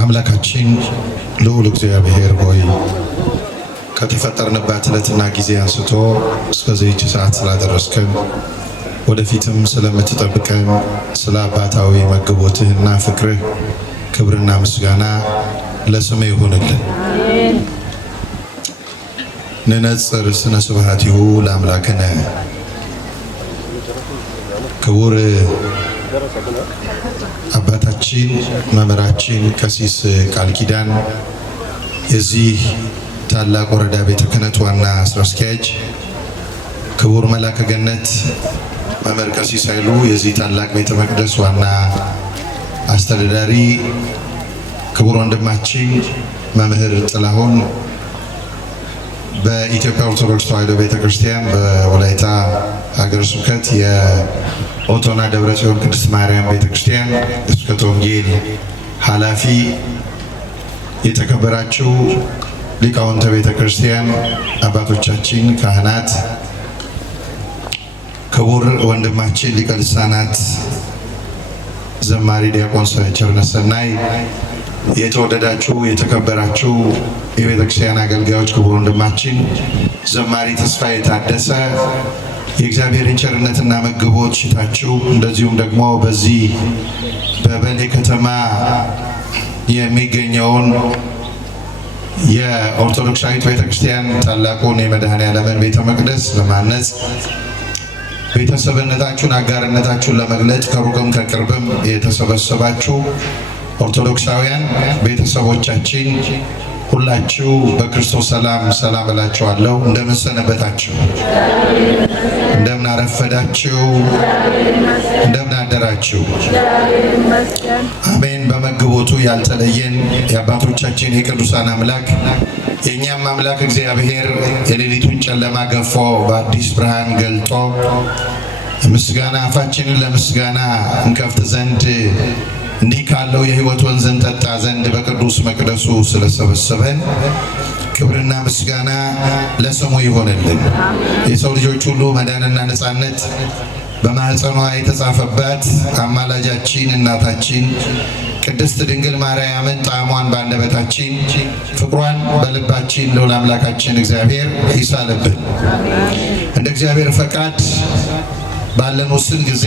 አምላካችን ልዑል እግዚአብሔር ሆይ ከተፈጠርንበት ዕለትና ጊዜ አንስቶ እስከዚህች ሰዓት ስላደረስከን ወደፊትም ስለምትጠብቀን ስለ አባታዊ መግቦትህና ፍቅርህ ክብርና ምስጋና ለስምህ ይሁንልን። ንነጽር ስነ ስብሐቲሁ ለአምላክነ ክቡር አባታችን መምህራችን ቀሲስ ቃል ኪዳን የዚህ ታላቅ ወረዳ ቤተ ክህነት ዋና ስራ አስኪያጅ፣ ክቡር መላከ ገነት መምህር ቀሲስ ኃይሉ የዚህ ታላቅ ቤተ መቅደስ ዋና አስተዳዳሪ፣ ክቡር ወንድማችን መምህር ጥላሁን በኢትዮጵያ ኦርቶዶክስ ተዋሕዶ ቤተክርስቲያን በወላይታ ሀገረ ስብከት የኦቶና ደብረ ጽዮን ቅድስት ማርያም ቤተክርስቲያን የስብከተ ወንጌል ኃላፊ፣ የተከበራችሁ ሊቃውንተ ቤተክርስቲያን አባቶቻችን ካህናት፣ ክቡር ወንድማችን ሊቀ ልሳናት ዘማሪ ዲያቆን ቸርነት ሰናይ፣ የተወደዳችሁ የተከበራችሁ የቤተክርስቲያን አገልጋዮች፣ ክቡር ወንድማችን ዘማሪ ተስፋዬ ታደሰ የእግዚአብሔርን ቸርነትና መግቦት ሽታችሁ እንደዚሁም ደግሞ በዚህ በበሌ ከተማ የሚገኘውን የኦርቶዶክሳዊት ቤተክርስቲያን ታላቁን የመድኃኔዓለምን ቤተ መቅደስ ለማነጽ ቤተሰብነታችሁን አጋርነታችሁን ለመግለጽ ከሩቅም ከቅርብም የተሰበሰባችሁ ኦርቶዶክሳውያን ቤተሰቦቻችን ሁላችሁ በክርስቶስ ሰላም እላችኋለሁ። እንደምን ሰነበታችሁ? እንደምን አረፈዳችሁ? እንደምን አደራችሁ? አሜን። በመግቦቱ ያልተለየን የአባቶቻችን የቅዱሳን አምላክ የእኛም አምላክ እግዚአብሔር የሌሊቱን ጨለማ ገፎ በአዲስ ብርሃን ገልጦ ምስጋና አፋችንን ለምስጋና እንከፍት ዘንድ እንዲህ ካለው የሕይወት ወንዝ እንጠጣ ዘንድ በቅዱስ መቅደሱ ስለሰበሰበን ክብርና ምስጋና ለስሙ ይሆንልን። የሰው ልጆች ሁሉ መዳንና ነጻነት በማኅፀኗ የተጻፈባት አማላጃችን እናታችን ቅድስት ድንግል ማርያምን ጣዕሟን በአንደበታችን ፍቅሯን በልባችን ልዑል አምላካችን እግዚአብሔር ይሳልብን። እንደ እግዚአብሔር ፈቃድ ባለን ውስን ጊዜ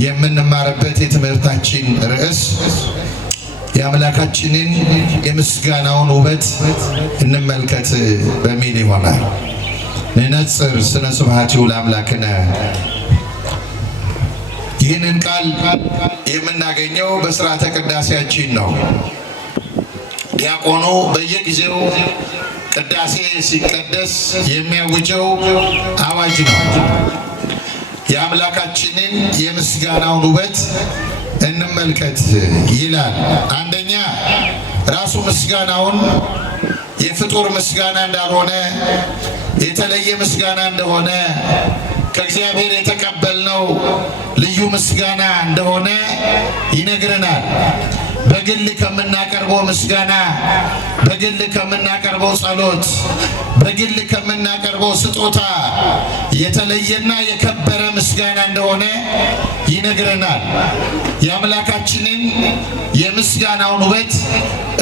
የምንማርበት የትምህርታችን ርዕስ የአምላካችንን የምስጋናውን ውበት እንመልከት በሚል ይሆናል። ንነጽር ስነ ስብሐቲሁ ለአምላክነ። ይህንን ቃል የምናገኘው በሥርዓተ ቅዳሴያችን ነው። ዲያቆኑ በየጊዜው ቅዳሴ ሲቀደስ የሚያውጀው አዋጅ ነው። የአምላካችንን የምስጋናውን ውበት እንመልከት ይላል። አንደኛ ራሱ ምስጋናውን የፍጡር ምስጋና እንዳልሆነ፣ የተለየ ምስጋና እንደሆነ፣ ከእግዚአብሔር የተቀበልነው ልዩ ምስጋና እንደሆነ ይነግረናል። በግል ከምናቀርበው ምስጋና፣ በግል ከምናቀርበው ጸሎት፣ በግል ከምናቀርበው ስጦታ የተለየና የከበረ ምስጋና እንደሆነ ይነግረናል። የአምላካችንን የምስጋናውን ውበት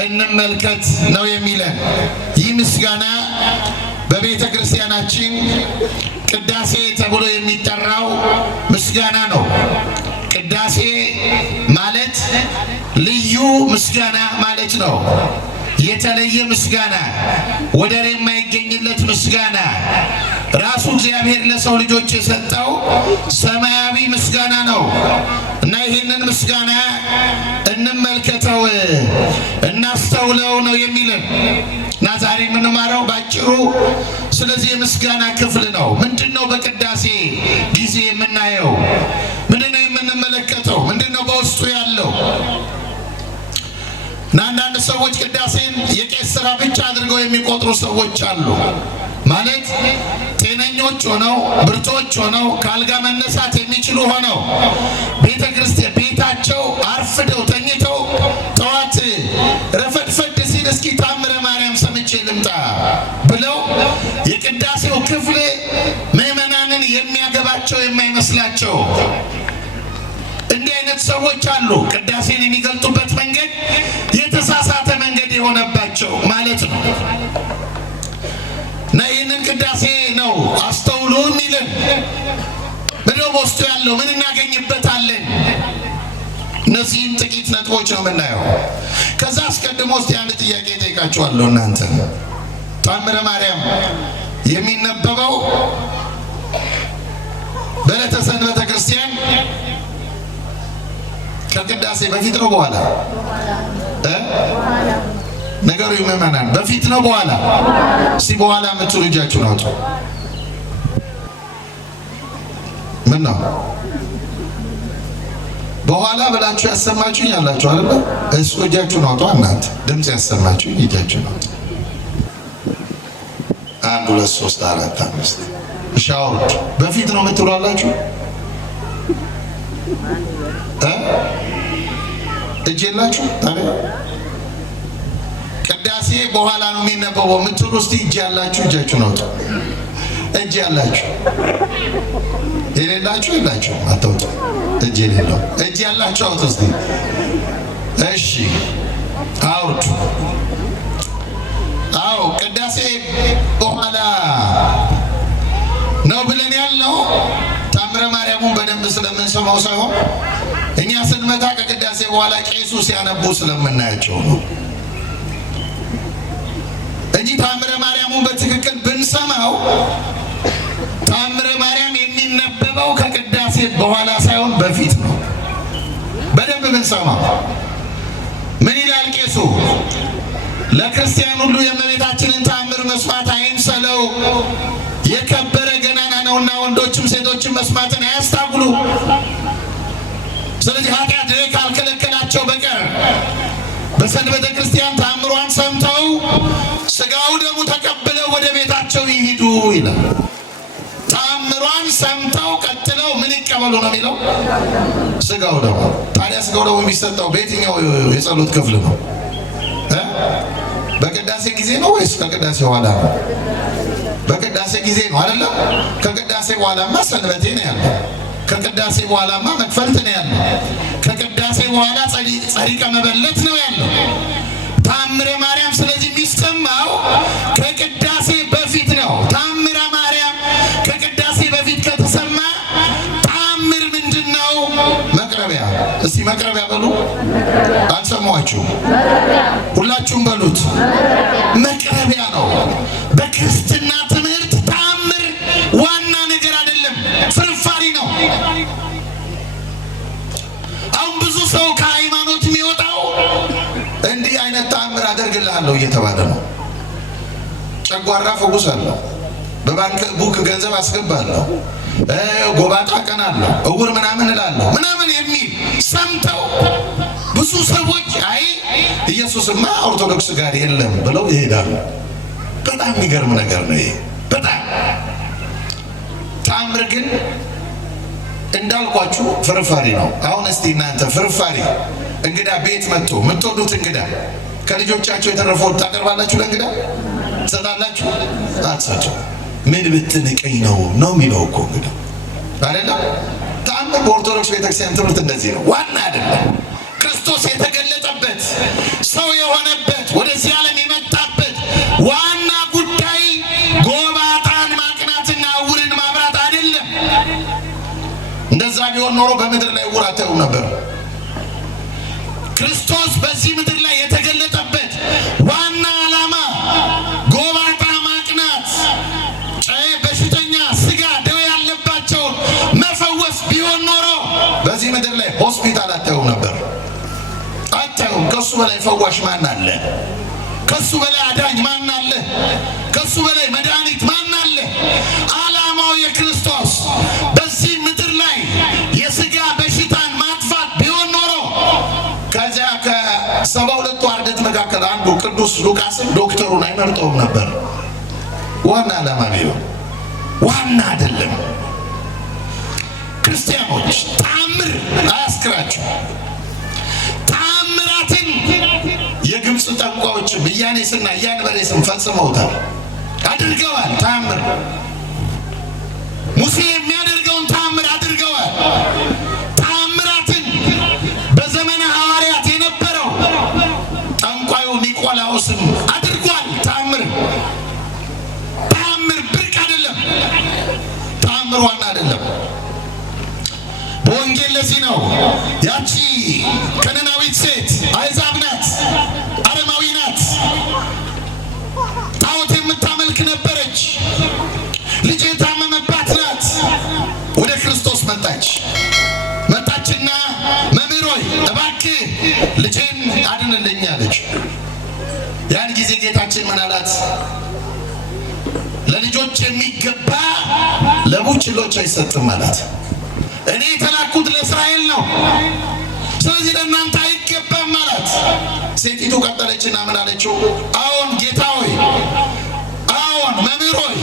እንመልከት ነው የሚለን። ይህ ምስጋና በቤተ ክርስቲያናችን ቅዳሴ ተብሎ የሚጠራው ምስጋና ነው። ቅዳሴ ማለት ልዩ ምስጋና ማለት ነው። የተለየ ምስጋና፣ ወደር የማይገኝለት ምስጋና፣ ራሱ እግዚአብሔር ለሰው ልጆች የሰጠው ሰማያዊ ምስጋና ነው እና ይህንን ምስጋና እንመልከተው፣ እናስተውለው ነው የሚልን እና ዛሬ የምንማረው ባጭሩ ስለዚህ የምስጋና ክፍል ነው። ምንድነው በቅዳሴ ጊዜ የምናየው? ምንድነው የምንመለከተው? ምንድነው በውስጡ ያለው? እና አንዳንድ ሰዎች ቅዳሴን የቄስ ስራ ብቻ አድርገው የሚቆጥሩ ሰዎች አሉ። ማለት ጤነኞች ሆነው ብርቶች ሆነው ከአልጋ መነሳት የሚችሉ ሆነው ቤተ ክርስቲያን ቤታቸው አርፍደው ተኝተው ጠዋት ረፈድፈድ ሲል እስኪ ታምረ ማርያም ሰምቼ ልምጣ ብለው የቅዳሴው ክፍል ምዕመናንን የሚያገባቸው የማይመስላቸው እንዲህ አይነት አይነት ሰዎች አሉ። ቅዳሴን የሚገልጡበት መንገድ የተሳሳተ መንገድ የሆነባቸው ማለት ነው። እና ይህንን ቅዳሴ ነው አስተውሉ የሚልን ምንድነው በውስጡ ያለው ምን እናገኝበታለን? እነዚህን ጥቂት ነጥቦች ነው የምናየው። ከዛ አስቀድሞ እስቲ አንድ ጥያቄ ጠይቃችኋለሁ። እናንተ ተአምረ ማርያም የሚነበበው በዕለተ ሰንበተ ክርስቲያን ከቅዳሴ በፊት ነው በኋላ? ነገሩ ይመመናል። በፊት ነው በኋላ? እስቲ በኋላ የምትሉ እጃችሁን አውጡ። ምን ነው በኋላ ብላችሁ ያሰማችሁኝ ያላችሁ አይደል? እሱ እጃችሁን አውጡ። እናንተ ድምጽ ያሰማችሁኝ እጃችሁን አውጡ። 1 2 3 4 5 ሻውርድ በፊት ነው የምትሉ አላችሁ? እጅ የላችሁ ታዲያ? ቅዳሴ በኋላ ነው የሚነበበው የምትሉ እስቲ እጅ ያላችሁ እጃችሁን አውጡ። እጅ ያላችሁ የሌላችሁ የላችሁ አታውጡ። እጅ የሌለው እጅ ያላችሁ አውጡ እስቲ። እሺ አውጡ። አዎ ቅዳሴ በኋላ ነው ብለን ያልነው ተአምረ ማርያሙን በደንብ ስለምንሰማው ሳይሆን እኛ ስንመጣ ከቅዳሴ በኋላ ቄሱ ሲያነቡ ስለምናያቸው ነው እንጂ ተአምረ ማርያሙን በትክክል ብንሰማው ተአምረ ማርያም የሚነበበው ከቅዳሴ በኋላ ሳይሆን በፊት ነው። በደንብ ብንሰማው ምን ይላል ቄሱ? ለክርስቲያን ሁሉ የእመቤታችንን ተአምር መስማት አይምሰለው፣ የከበረ ገናና ነውና ወንዶችም ሴቶችም መስማትን አያስታጉሉ። ስለዚህ ኃጢአት ካልከለከላቸው በቀር በሰንበተ ክርስቲያን ተአምሯን ሰምተው ሥጋው ደሙ ተቀብለው ወደ ቤታቸው ይሂዱ ይላል። ተአምሯን ሰምተው ቀጥለው ምን ይቀበሉ ነው የሚለው? ሥጋው ደሙ። ታዲያ ሥጋው ደሙ የሚሰጠው በየትኛው የጸሎት ክፍል ነው? በቅዳሴ ጊዜ ነው ወይስ ከቅዳሴ በኋላ ነው? በቅዳሴ ጊዜ ነው አይደለም? ከቅዳሴ በኋላማ ሰንበቴ ነው ያለው። ከቅዳሴ በኋላማ መክፈልት ነው ያለው። ከቅዳሴ በኋላ ጸሪቀ መበለት ነው ያለው። ተአምረ ማርያም ስለዚህ የሚሰማው ከቅዳሴ በፊት ነው። ተአምረ ማርያም ከቅዳሴ በፊት ከተሰማ ተአምር ምንድን ነው? መቅረቢያ። እስቲ መቅረቢያ በሉ። አልሰማችሁ? ሁላችሁም በሉት። መቅረቢያ ነው። በክርስትና ትምህርት ተአምር ዋና ነገር አይደለም፣ ፍርፋሪ ነው። አሁን ብዙ ሰው ከሃይማኖት የሚወጣው እንዲህ አይነት ተአምር አደርግልሃለሁ እየተባለ ነው። ጨጓራ ፈውሳለሁ፣ በባንክ ቡክ ገንዘብ አስገባለሁ፣ ጎባጣ ቀናለሁ፣ እውር ምናምን እላለሁ ምናምን የሚል ሰምተው ብዙ ሰዎች አይ ኢየሱስማ ኦርቶዶክስ ጋር የለም ብለው ይሄዳሉ። በጣም የሚገርም ነገር ነው ይሄ። በጣም ተአምር ግን እንዳልኳችሁ ፍርፋሪ ነው። አሁን እስቲ እናንተ ፍርፋሪ እንግዳ ቤት መጥቶ የምትወዱት እንግዳ ከልጆቻቸው የተረፈው ታቀርባላችሁ? ለእንግዳ ትሰጣላችሁ? አትሰጡ። ምን ብትንቀኝ ነው የሚለው እኮ እንግዳ አይደለም። ተአምር በኦርቶዶክስ ቤተክርስቲያን ትምህርት እንደዚህ ነው። ዋና አይደለም። ክርስቶስ የተገለጠበት ሰው የሆነበት ወደዚህ ዓለም የመጣበት ዋና ጉዳይ ጎባጣን ማቅናትና ዕውርን ማብራት አይደለም። እንደዛ ቢሆን ኖሮ በምድር ላይ ዕውር አታዩም ነበር። ክርስቶስ በዚህ ምድር ላይ የተገለጠበት ዋና ዓላማ ጎባጣ ማቅናት፣ በሽተኛ ሥጋ ደዌ ያለባቸውን መፈወስ ቢሆን ኖሮ በዚህ ምድር ላይ ሆስፒታል አታዩም ነበር። አታዩም። ከሱ በላይ ፈዋሽ ማን አለ? ከሱ በላይ አዳኝ ማን አለ? ከሱ በላይ መድኃኒት ማን አለ? ዓላማው የክርስቶስ በዚህ ምድር ላይ የሥጋ በሽታን ማጥፋት ቢሆን ኖሮ ከዚያ ከ72ቱ አርድእት መካከል አንዱ ቅዱስ ሉቃስን ዶክተሩን አይመርጠውም ነበር። ዋና ዓላማ ቢሆን ዋና አይደለም። ክርስቲያኖች ተአምር አያስክራችሁ። ተአምራትን የግብፅ ጠንቋዮችም ኢያኔስና ኢያንበሬስም ፈጽመውታል፣ አድርገዋል። ተአምር ሙሴ የሚያደርገውን ተአምር አድርገዋል። ተአምራትን አይደለም። በወንጌል ለዚህ ነው ያቺ ከነናዊት ሴት አሕዛብ ናት፣ አረማዊ ናት፣ ጣዖት የምታመልክ ነበረች፣ ልጅ የታመመባት ናት። ወደ ክርስቶስ መጣችና መምህር ሆይ እባክህ ልጄን አድንልኝ አለች። ያን ጊዜ ጌታችን ምን አላት? ለልጆች የሚገባ ለቡችሎች አይሰጥም አላት። እኔ የተላኩት ለእስራኤል ነው፣ ስለዚህ ለእናንተ አይገባም አላት። ሴቲቱ ቀጠለችና ምን አለችው? አዎን ጌታ ሆይ፣ አዎን መምህር ሆይ፣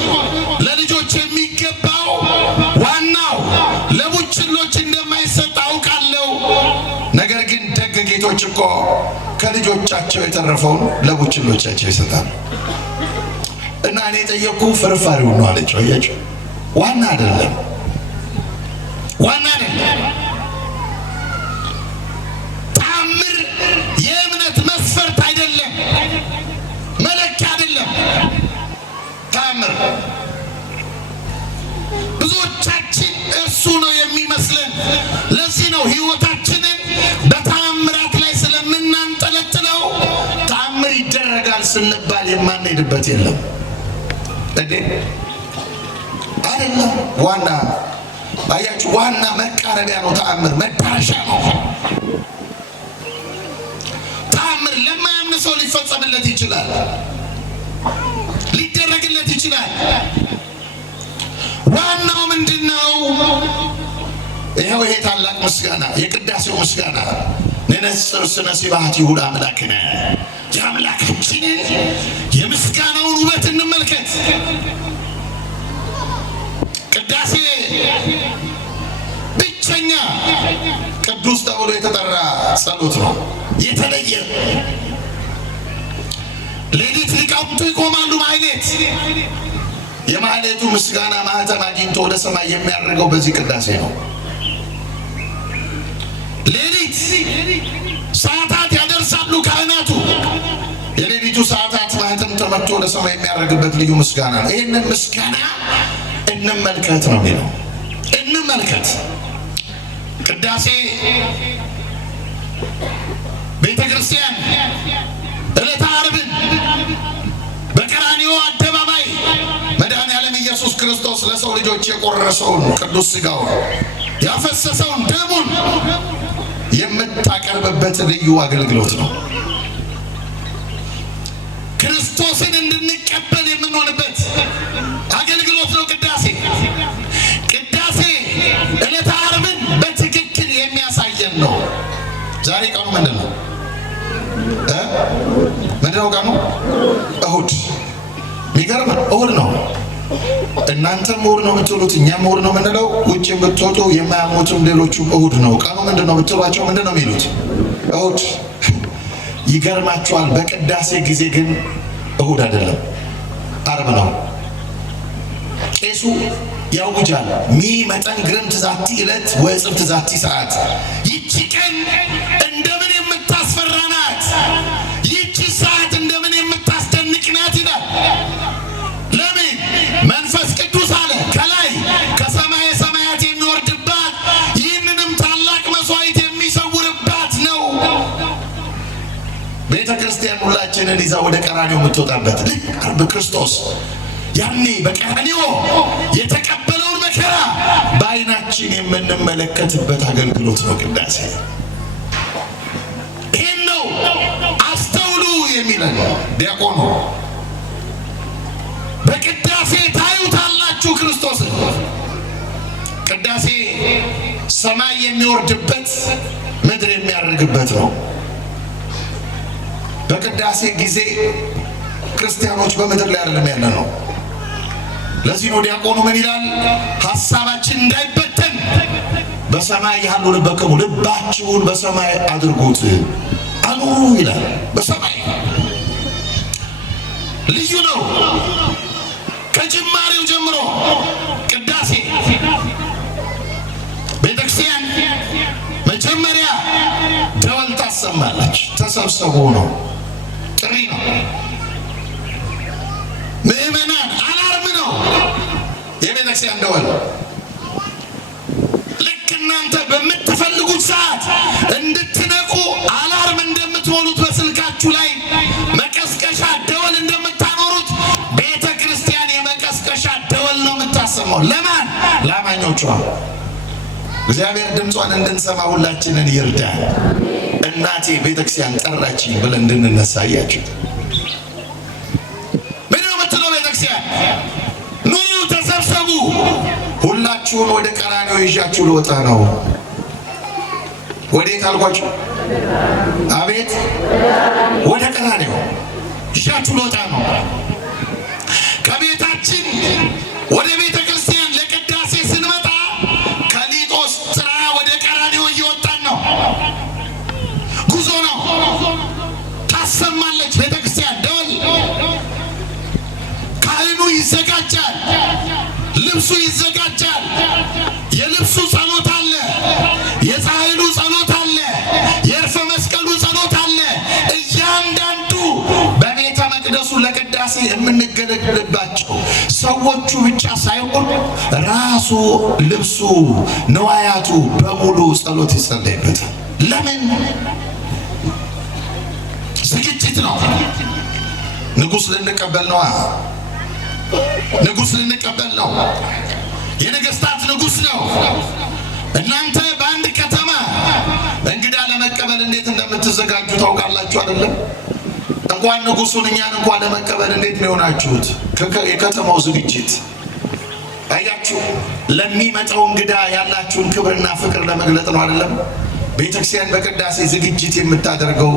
ለልጆች የሚገባው ዋናው ለቡችሎች እንደማይሰጥ አውቃለሁ። ነገር ግን ደግ ጌቶች እኮ ከልጆቻቸው የተረፈውን ለቡችሎቻቸው ይሰጣሉ። እና እኔ የጠየቅኩ ፍርፋሪው ነው አለችው። አያችሁ፣ ዋና አይደለም፣ ዋና አይደለም። ተአምር የእምነት መስፈርት አይደለም፣ መለኪያ አይደለም። ተአምር ብዙዎቻችን እሱ ነው የሚመስለን። ለዚህ ነው ሕይወታችንን በተአምራት ላይ ስለምናንጠለጥለው ተአምር ይደረጋል ስንባል የማንሄድበት የለም። አይደለም ዋና አያችሁ፣ ዋና መቃረቢያ ነው ተአምር፣ መዳረሻ ነው። ተአምር ለማያምን ሰው ሊፈጸምለት ይችላል፣ ሊደረግለት ይችላል። ዋናው ምንድነው? ይሄው ይሄ ታላቅ ምስጋና፣ የቅዳሴው ምስጋና ንነጽር ስነ ሲባሃት ይሁዳ አምላክነ፣ የአምላካችንን የምስጋናውን ውበት እንመልከት። ቅዳሴ ብቸኛ ቅዱስ ተብሎ የተጠራ ጸሎት ነው። የተለየ ሌሊት ሊቃውንቱ ይቆማሉ ማህሌት። የማህሌቱ ምስጋና ማህተም አግኝቶ ወደ ሰማይ የሚያደርገው በዚህ ቅዳሴ ነው። ሌሊት ሰዓታት ያደርሳሉ ካህናቱ። የሌሊቱ ሰዓታት ማህተም ተመቶ ወደ ሰማይ የሚያደርግበት ልዩ ምስጋና ነው። ይህንን ምስጋና እንመልከት ነው የሚለው። እንመልከት። ቅዳሴ ቤተ ክርስቲያን ዕለተ ዓርብን በቀራንዮ አደባባይ መድኃኔዓለም ኢየሱስ ክርስቶስ ለሰው ልጆች የቆረሰውን ቅዱስ ሥጋውን ያፈሰሰውን ደሙን የምታቀርብበት ልዩ አገልግሎት ነው። ክርስቶስን እንድንቀበል የምንሆንበት አገልግሎት ነው ቅዳሴ። ቅዳሴ ዕለተ ዓርብን በትክክል የሚያሳየን ነው። ዛሬ ቀኑ ምንድን ነው? ምንድነው ቀኑ? እሁድ። የሚገርም እሁድ ነው። እናንተም እሁድ ነው የምትሉት፣ እኛም እሁድ ነው የምንለው። ውጭ ብትወጡ የማያምኑትም ሌሎቹም እሁድ ነው ቀኑ ምንድን ነው ብትሏቸው ምንድን ነው የሚሉት? እሁድ። ይገርማችኋል። በቅዳሴ ጊዜ ግን እሁድ አይደለም፣ ዓርብ ነው። ቄሱ ያውጃል። ሚ መጠን ግርም ትዛቲ ዕለት ወጽብ ትዛቲ ሰዓት። ይቺ ቀን እንደምን የምታስፈራ ናት፣ ይቺ ሰዓት እንደምን የምታስደንቅ ናት ይላል። ለምን? መንፈስ ቅዱስ አለ ከላይ ከሰማየ ሰማያት የሚወርድባት፣ ይህንንም ታላቅ መስዋዕት የሚሰውርባት ነው። ቤተ ክርስቲያን ሁላችንን ይዛ ወደ ቀራንዮ የምትወጣበት ልክ ዓርብ ክርስቶስ ያኔ በቀራንዮ የተቀበለውን መከራ በዓይናችን የምንመለከትበት አገልግሎት ነው ቅዳሴ። ይህን ነው አስተውሉ የሚለን ዲያቆኑ። በቅዳሴ ታዩታላችሁ ክርስቶስን። ቅዳሴ ሰማይ የሚወርድበት ምድር የሚያደርግበት ነው። በቅዳሴ ጊዜ ክርስቲያኖች በምድር ላይ አይደለም ያለ ነው። ለዚህ ነው ዲያቆኑ ምን ይላል? ሐሳባችን እንዳይበተን በሰማይ ያሉ ልበክሙ፣ ልባችሁን በሰማይ አድርጉት አኑሩ ይላል። በሰማይ ልዩ ነው። ከጅማሬው ጀምሮ ቅዳሴ ቤተክርስቲያን መጀመሪያ ደወል ታሰማለች። ተሰብሰቡ ነው፣ ጥሪ ነው። ምእመናን አላርም ነው የቤተክርስቲያን ደወል። እናንተ በምትፈልጉት ሰዓት እንድትነቁ አላርም እንደምትሞሉት በስልካችሁ ላይ መቀስቀሻ ደወል እንደምታኖሩት ቤተ ክርስቲያን የመቀስቀሻ ደወል ነው የምታሰማው። ለማን? ለአማኞቿ። እግዚአብሔር ድምጿን እንድንሰማ ሁላችንን ይርዳል። እናቴ ቤተክርስቲያን ጠራችኝ ብለን እንድንነሳያችሁ። ምንድን ነው የምትለው ቤተክርስቲያን? ኑ ተሰብሰቡ፣ ሁላችሁን ወደ ቀራንዮ ይዣችሁ ልወጣ ነው። ወዴት አልኳችሁ? አቤት፣ ወደ ቀራንዮ ይዣችሁ ልወጣ ነው። ከቤታችን ወደ ቤተ ክርስቲያን ለቅዳሴ ስንመጣ ከሊጦስ ጥራ ወደ ቀራንዮ እየወጣን ነው። ጉዞ ነው። ታሰማለች ቤተ ክርስቲያን ደወል። ካህኑ ይዘጋጃል፣ ልብሱ ይዘጋጃል። የልብሱ ጸሎት አለ፣ የፀሐይሉ ጸሎት አለ፣ የእርፈ መስቀሉ ጸሎት አለ። እያንዳንዱ በቤተ መቅደሱ ለቅዳሴ የምንገለገልባቸው ሰዎቹ ብቻ ሳይሆን ራሱ ልብሱ ነዋያቱ በሙሉ ጸሎት ይጸለይበታል። ለምን? ዝግጅት ነው። ንጉሥ ልንቀበል ነው። ንጉሥ ልንቀበል ነው። የነገስታት ንጉሥ ነው። እናንተ በአንድ ከተማ እንግዳ ለመቀበል እንዴት እንደምትዘጋጁ ታውቃላችሁ አይደለም? እንኳን ንጉሱን እኛን እንኳን ለመቀበል እንዴት ነው የሆናችሁት? የከተማው ዝግጅት አያችሁ። ለሚመጣው እንግዳ ያላችሁን ክብርና ፍቅር ለመግለጥ ነው አይደለም? ቤተክርስቲያን በቅዳሴ ዝግጅት የምታደርገው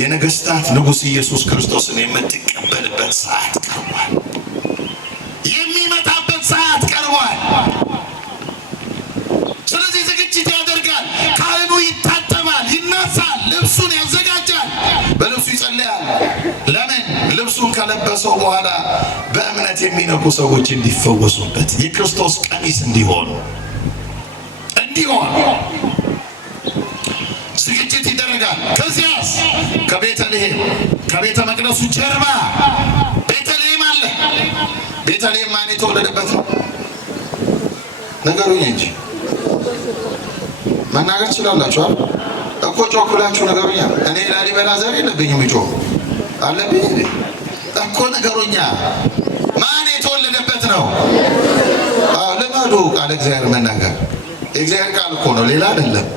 የነገስታት ንጉሥ ኢየሱስ ክርስቶስን የምትቀበልበት ሰዓት ቀርቧል። የሚመጣበት ሰዓት ቀርቧል። ስለዚህ ዝግጅት ያደርጋል። ካህኑ ይታጠባል፣ ይነሳል፣ ልብሱን ያዘጋጃል፣ በልብሱ ይጸልያል። ለምን? ልብሱን ከለበሰው በኋላ በእምነት የሚነኩ ሰዎች እንዲፈወሱበት፣ የክርስቶስ ቀሚስ እንዲሆን ዝግጅት ይደረጋል። ከዚያስ ከቤተልሔም ከቤተ መቅደሱ ጀርባ ቤተልሔም አለ። ቤተልሔም ማን የተወለደበት ነው? ነገሩኝ እንጂ መናገር ትችላላችሁ እኮ። ጮክ ብላችሁ ነገሩኛ። እኔ ላሊበላ ዘር የለብኝም ጮህ አለብኝ እኮ። ነገሩኛ ማን የተወለደበት ነው? ልመዱ ቃለ እግዚአብሔር መናገር። የእግዚአብሔር ቃል እኮ ነው፣ ሌላ አይደለም።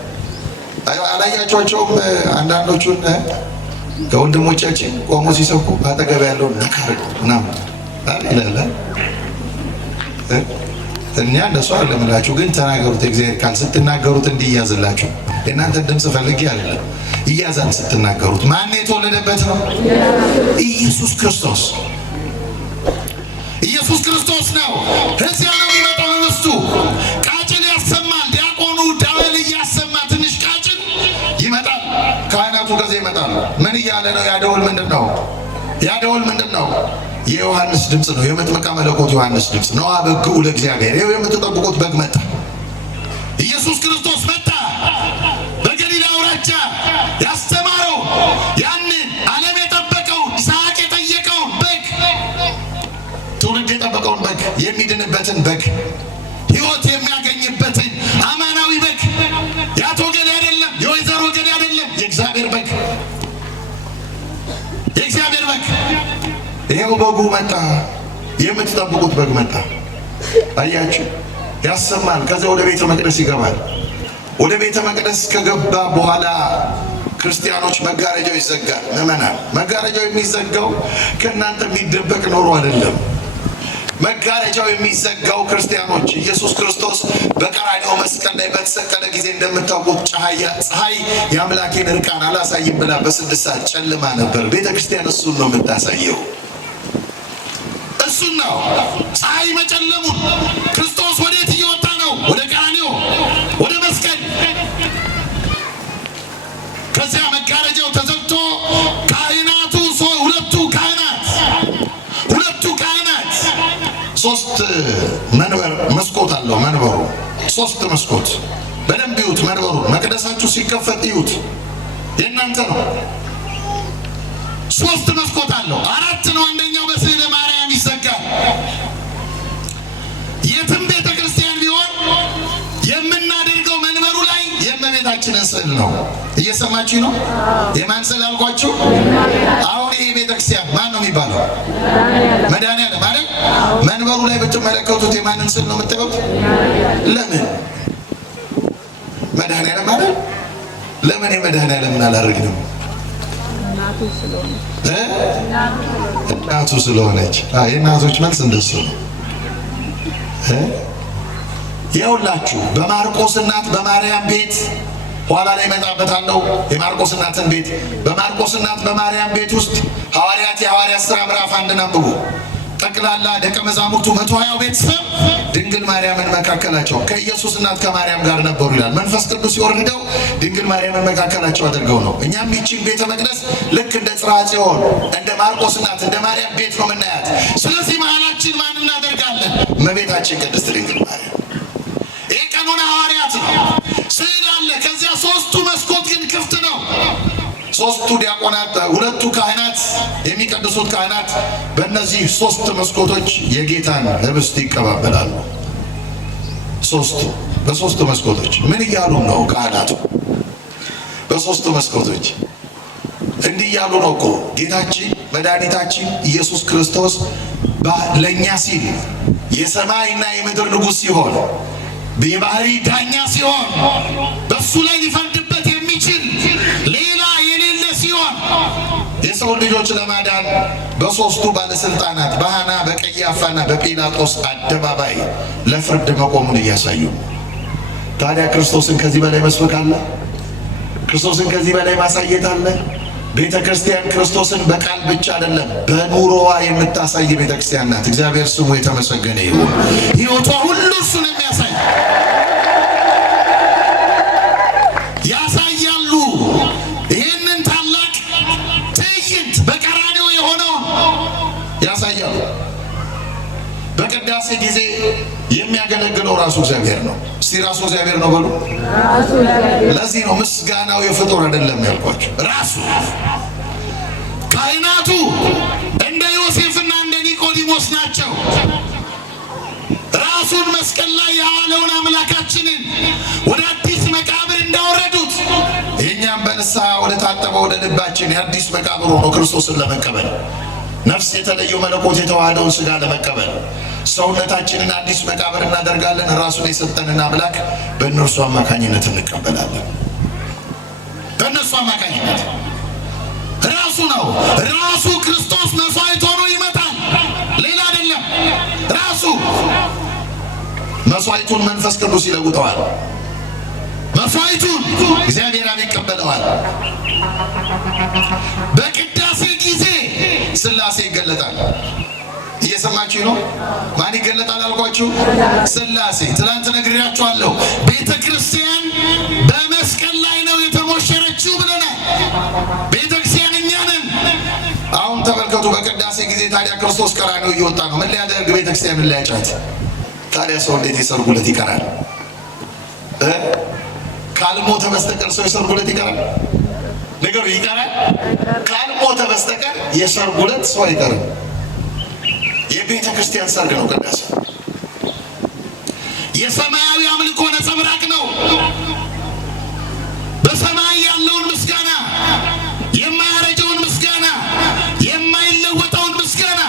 አላያቸዋቸውም? አንዳንዶቹን ከወንድሞቻችን ቆሞ ሲሰብኩ አጠገብ ያለውን ነካር ምናምን ይላል። እኛ እንደሱ አይደለምላችሁ፣ ግን ተናገሩት። እግዚአብሔር ቃል ስትናገሩት እንዲያዝላችሁ የእናንተን ድምፅ ፈልጌ አይደለም፣ ይያዛል ስትናገሩት። ማን የተወለደበት ነው? ኢየሱስ ክርስቶስ። ኢየሱስ ክርስቶስ ነው። እዚያ ነው የሚመጣው ህብስቱ። ቃጭል ያሰማል። ዲያቆኑ ደወል እያሰማ ትንሽ ቃጭል ይመጣል። ካህናቱ ከዚህ ይመጣል። ምን እያለ ነው? ያደወል ምንድን ነው? ያደወል ምንድን ነው? የዮሐንስ ድምፅ ነው። የመጥምቀ መለኮት ዮሐንስ ድምፅ ነው። በግኡ ለእግዚአብሔር። ይኸው የምትጠብቁት በግ መጣ። ኢየሱስ ክርስቶስ መጣ። በገሊላ አውራጃ ያስተማረው ያንን ዓለም የጠበቀውን ይስሐቅ የጠየቀውን በግ፣ ትውልድ የጠበቀውን በግ፣ የሚድንበትን በግ፣ ሕይወት የሚያገኝበትን አማናዊ በግ፣ የአቶ ገሌ አይደለም፣ የወይዘሮ ገሌ አይደለም፣ የእግዚአብሔር በግ፣ የእግዚአብሔር በግ። ይሄው በጉ መጣ። የምትጠብቁት በግ መጣ። አያችሁ፣ ያሰማል። ከዚያ ወደ ቤተ መቅደስ ይገባል። ወደ ቤተ መቅደስ ከገባ በኋላ ክርስቲያኖች መጋረጃው ይዘጋል። ምዕመናን፣ መጋረጃው የሚዘጋው ከእናንተ የሚደበቅ ኖሮ አይደለም። መጋረጃው የሚዘጋው ክርስቲያኖች ኢየሱስ ክርስቶስ በቀራንዮ መስቀል ላይ በተሰቀለ ጊዜ እንደምታውቁት ፀሐይ የአምላኬን እርቃን አላሳይም ብላ በ6 ሰዓት ጨልማ ነበር። ቤተ ክርስቲያን እሱን ነው የምታሳየው። እሱን ነው ፀሐይ መጨለሙን። ክርስቶስ ወዴት እየወጣ ነው? ወደ ቀራንዮ፣ ወደ መስቀል። ከዚያ መጋረጃው ተዘግቶ ካህናቱ ሁለቱ ካህናት 3 መንበር መስኮት አለው። መንበሩ 3 መስኮት። በደንብ ይዩት። መንበሩ መቅደሳችሁ ሲከፈት ይዩት። የእናንተ ነው። 3 መስኮት አለው። 4 ነው። አንደኛው በስዕለ ማርያም ይዘጋል። የትም ቤተ ክርስቲያን ቢሆን የምናደርገው መንበሩ የእመቤታችንን ስዕል ነው። እየሰማችሁ ነው? የማን ስዕል አልኳችሁ? አሁን ይሄ ቤተክርስቲያን ማን ነው የሚባለው? መድኃኒዓለም አይደል? መንበሩ ላይ ብትመለከቱት የማንን ስዕል ነው የምታዩት? ለምን መድኃኒዓለም አይደል? ለምን የመድኃኒዓለምን አላደረግንም? እናቱ ስለሆነች። የእናቶች መልስ እንደሱ ነው። ይኸውላችሁ በማርቆስ እናት በማርያም ቤት ኋላ ላይ እመጣበታለሁ። የማርቆስ እናትን ቤት በማርቆስ እናት በማርያም ቤት ውስጥ የሐዋርያት ሥራ ምዕራፍ 1 አንብቡ። ጠቅላላ ደቀ መዛሙርቱ 120 ቤተሰብ ድንግል ማርያምን መካከላቸው ከኢየሱስ እናት ከማርያም ጋር ነበሩ ይላል። መንፈስ ቅዱስ ሲወርደው ድንግል ማርያምን መካከላቸው አድርገው ነው። እኛም ይህችን ቤተ መቅደስ ልክ እንደ ጽርሐ ጽዮን እንደ ማርቆስ እናት እንደ ማርያም ቤት ነው የምናያት። ስለዚህ መሀላችን ማን እናደርጋለን? እመቤታችን ቅድስት ድንግል ማርያም። ይህ ቀኖና ሐዋርያት ነው። ስዕል አለ። ከዚያ ሦስቱ መስኮት ግን ክፍት ነው። ሦስቱ ዲያቆናት፣ ሁለቱ ካህናት የሚቀድሱት ካህናት በእነዚህ 3 መስኮቶች የጌታን ህብስት ይቀባበላሉ። በ3 መስኮቶች ምን እያሉ ነው ካህናቱ? በ3 መስኮቶች እንዲህ እያሉ ነው እኮ ጌታችን መድኃኒታችን ኢየሱስ ክርስቶስ ለእኛ ሲል የሰማይና የምድር ንጉሥ ሲሆን የባህሪ ዳኛ ሲሆን በሱ ላይ ሊፈርድበት የሚችል ሌላ የሌለ ሲሆን የሰው ልጆች ለማዳን በ3ቱ ባለስልጣናት በሐና በቀያፋና በጲላጦስ አደባባይ ለፍርድ መቆሙን እያሳዩ። ታዲያ ክርስቶስን ከዚህ በላይ መስበክ አለ? ክርስቶስን ከዚህ በላይ ማሳየት አለ? ቤተ ክርስቲያን ክርስቶስን በቃል ብቻ አይደለም በኑሮዋ የምታሳይ ቤተ ክርስቲያን ናት። እግዚአብሔር ስሙ የተመሰገነ ይሁን። ሕይወቷ ሁሉ እሱን የሚያሳይ ያሳያሉ። ይህንን ታላቅ ትዕይንት በቀራንዮ የሆነው ያሳያሉ። በቅዳሴ ጊዜ የሚያገለግለው ራሱ እግዚአብሔር ነው። እስቲ ራሱ እግዚአብሔር ነው በሉ። ለዚህ ነው ምስጋናው የፍጡር አይደለም ያልኳቸው። ራሱ ካህናቱ እንደ ዮሴፍና እንደ ኒቆዲሞስ ናቸው። ራሱን መስቀል ላይ ያዋለውን አምላካችንን ወደ አዲስ መቃብር እንዳወረዱት የእኛም በንስሐ ወደ ታጠበው ወደ ልባችን የአዲስ መቃብር ሆኖ ክርስቶስን ለመቀበል ነፍስ የተለየው መለኮት የተዋሃደውን ሥጋ ለመቀበል ሰውነታችንን አዲስ መቃብር እናደርጋለን። ራሱን የሰጠንን አምላክ በእነርሱ አማካኝነት እንቀበላለን። በእነርሱ አማካኝነት ራሱ ነው። ራሱ ክርስቶስ መስዋዕት ሆኖ ይመጣል። ሌላ አይደለም። ራሱ መስዋዕቱን መንፈስ ቅዱስ ይለውጠዋል። መስዋዕቱን እግዚአብሔር አብ ይቀበለዋል። በቅዳሴ ጊዜ ሥላሴ ይገለጣል። እየሰማችሁ ነው? ማን ይገለጣል አልኳችሁ? ሥላሴ። ትናንት ነግሬያችኋለሁ። ቤተ ክርስቲያን በመስቀል ላይ ነው የተሞሸረችው ብለናል። ቤተ ክርስቲያን እኛ ነን። አሁን ተመልከቱ። በቅዳሴ ጊዜ ታዲያ ክርስቶስ ቀራንዮ እየወጣ ነው። ምን ሊያደርግ? ቤተ ክርስቲያን ምን ሊያጫት? ታዲያ ሰው እንዴት የሰርጉ ዕለት ይቀራል? ካልሞተ በስተቀር ሰው የሰርጉ ዕለት ይቀራል? ነገሩ ይቀራል? ካልሞተ በስተቀር የሰርጉ ዕለት ሰው አይቀርም። የቤተ ክርስቲያን ሰርግ ነው ቅዳሴ። የሰማያዊ አምልኮ ነጸብራቅ ነው። በሰማይ ያለውን ምስጋና፣ የማያረጀውን ምስጋና፣ የማይለወጠውን ምስጋና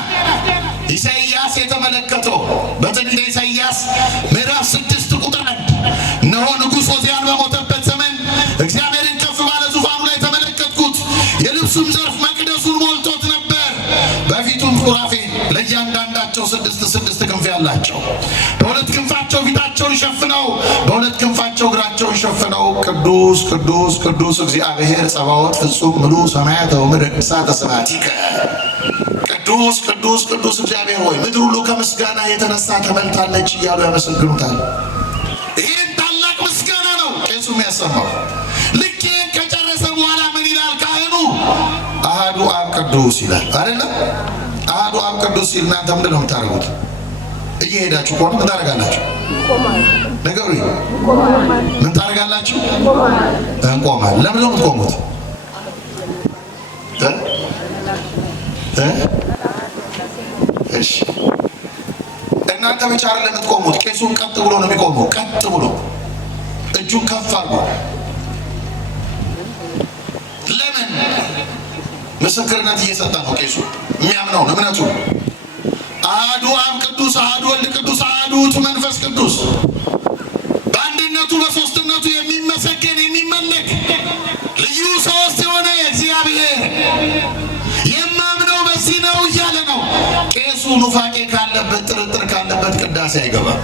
ኢሳይያስ የተመለከተው በትንቢተ ኢሳይያስ ምዕራፍ 6 ቁጥር 1 እነሆ ንጉሥ ዖዝያን በሞተበት ዘመን እግዚአብሔርን ከፍ ባለ ዙፋኑ ላይ ተመለከትኩት፣ የልብሱም ዘርፍ መቅደሱን ሞልቶት ነበር። በፊቱም ሱራፌል ለእያንዳንዳቸው 6 ክንፍ ያላቸው፣ በሁለት ክንፋቸው ፊታቸውን ሸፍነው፣ በሁለት ክንፋቸው እግራቸውን ሸፍነው ቅዱስ ቅዱስ ቅዱስ እግዚአብሔር ጸባዖት ፍጹም ምሉዕ ሰማያተ ወምድር እሳተ ስብሐቲከ፣ ቅዱስ ቅዱስ ቅዱስ እግዚአብሔር ሆይ ምድር ሁሉ ከምስጋና የተነሳ ተመልታለች እያሉ ያመሰግኑታል። ይህን ታላቅ ምስጋና ነው ቄሱ የሚያሰማው። ልክ ይህን ከጨረሰ በኋላ ምን ይላል ካህኑ? አሐዱ አብ ቅዱስ ይላል አይደለም? አሐዱ አብ ቅዱስ ሲል እናንተ ምንድን ነው የምታደርጉት? እየሄዳችሁ ከሆነ ምን ታደርጋላችሁ? ነገሩኝ። ምን ታደርጋላችሁ? እንቆማለን። ለምን ነው የምትቆሙት? እሺ እናንተ ብቻ አይደለም የምትቆሙት። ቄሱን ቀጥ ብሎ ነው የሚቆመው። ቀጥ ብሎ እጁን ከፍ አድርጎ ምስክርነት እየሰጠ ነው ቄሱ የሚያምነው እምነቱ። አሐዱ አብ ቅዱስ፣ አሐዱ ወልድ ቅዱስ፣ አሐዱ ውእቱ መንፈስ ቅዱስ በአንድነቱ በሶስትነቱ የሚመሰገን የሚመለክ ልዩ ሶስት የሆነ የእግዚአብሔር የማምነው በዚህ ነው እያለ ነው ቄሱ። ኑፋቄ ካለበት ጥርጥር ካለበት ቅዳሴ አይገባም።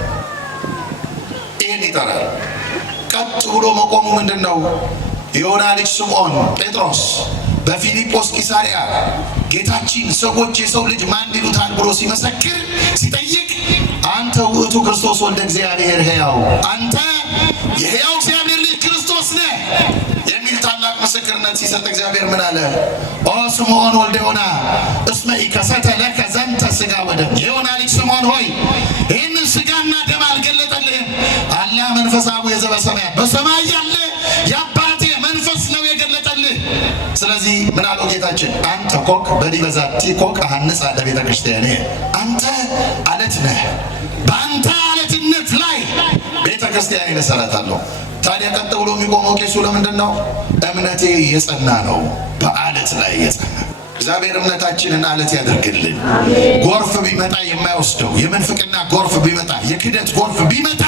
ይህን ይጠራል። ቀጥ ብሎ መቆሙ ምንድን ነው? የዮና ልጅ ስምዖን ጴጥሮስ በፊልጶስ ቂሳርያ ጌታችን ሰዎች የሰው ልጅ ማን ይሉታል ብሎ ሲመሰክር ሲጠይቅ አንተ ውእቱ ክርስቶስ ወልደ እግዚአብሔር ሕያው፣ አንተ የሕያው እግዚአብሔር ልጅ ክርስቶስ ነህ የሚል ታላቅ ምስክርነት ሲሰጥ እግዚአብሔር ምን አለ? ኦ ስምዖን ወልደ ዮና እስመ ኢከሰተ ለከ ዘንተ ሥጋ ወደም፣ የዮና ልጅ ስምዖን ሆይ ይህንን ሥጋና ደም አልገለጠልህም አላ መንፈስ አቡየ ዘበሰማያት፣ በሰማይ ያለ የአባቴ መንፈስ ነው የገለጠልህ። ስለዚህ ምን አለው ጌታችን? አንተ ኮክ በዲበ ዛቲ ኮክ አሐንጽ ለቤተ ክርስቲያኔ፣ አንተ አለት ነህ፣ በአንተ አለትነት ላይ ቤተ ክርስቲያኔን እሰራታለሁ። ታዲያ ቀጥ ብሎ የሚቆመው ቄሱ ለምንድን ነው? እምነቴ የጸና ነው፣ በአለት ላይ የጸና። እግዚአብሔር እምነታችንን አለት ያደርግልን። ጎርፍ ቢመጣ የማይወስደው፣ የምንፍቅና ጎርፍ ቢመጣ፣ የክደት ጎርፍ ቢመጣ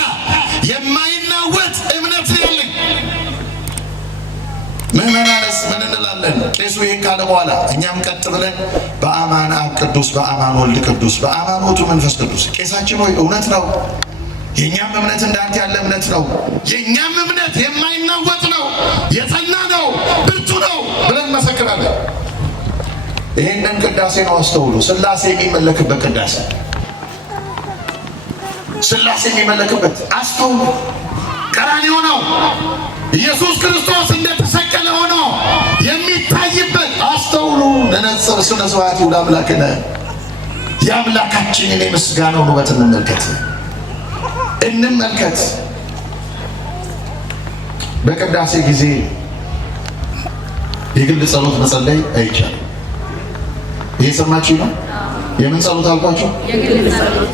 የማይናወጥ እምነት ያለን ምዕመናንስ ምን እንላለን? ቄሱ ይህን ካለ በኋላ እኛም ቀጥ ብለን በአማን አብ ቅዱስ፣ በአማን ወልድ ቅዱስ፣ በአማን ውእቱ መንፈስ ቅዱስ። ቄሳችን ሆይ እውነት ነው፣ የእኛም እምነት እንዳንተ ያለ እምነት ነው፣ የእኛም እምነት የማይናወጥ ነው፣ የጸና ነው፣ ብርቱ ነው ብለን መሰክራለን። ይህንን ቅዳሴ ነው አስተውሉ። ሥላሴ የሚመለክበት ቅዳሴ፣ ሥላሴ የሚመለክበት አስተውሉ። ቀራንዮ ነው ኢየሱስ ክርስቶስ እንደተሰቀለ ሆኖ የሚታይበት አስተውሉ። ነነጽር ስነ ስብሐት ለአምላክነ፣ የአምላካችንን የምስጋናውን ውበት እንመልከት። በቅዳሴ ጊዜ የግል ጸሎት መጸለይ አይቻልም። ይሄ ሰማችሁ ነው? የምን ጸሎት አልኳችሁ? የግል ጸሎት።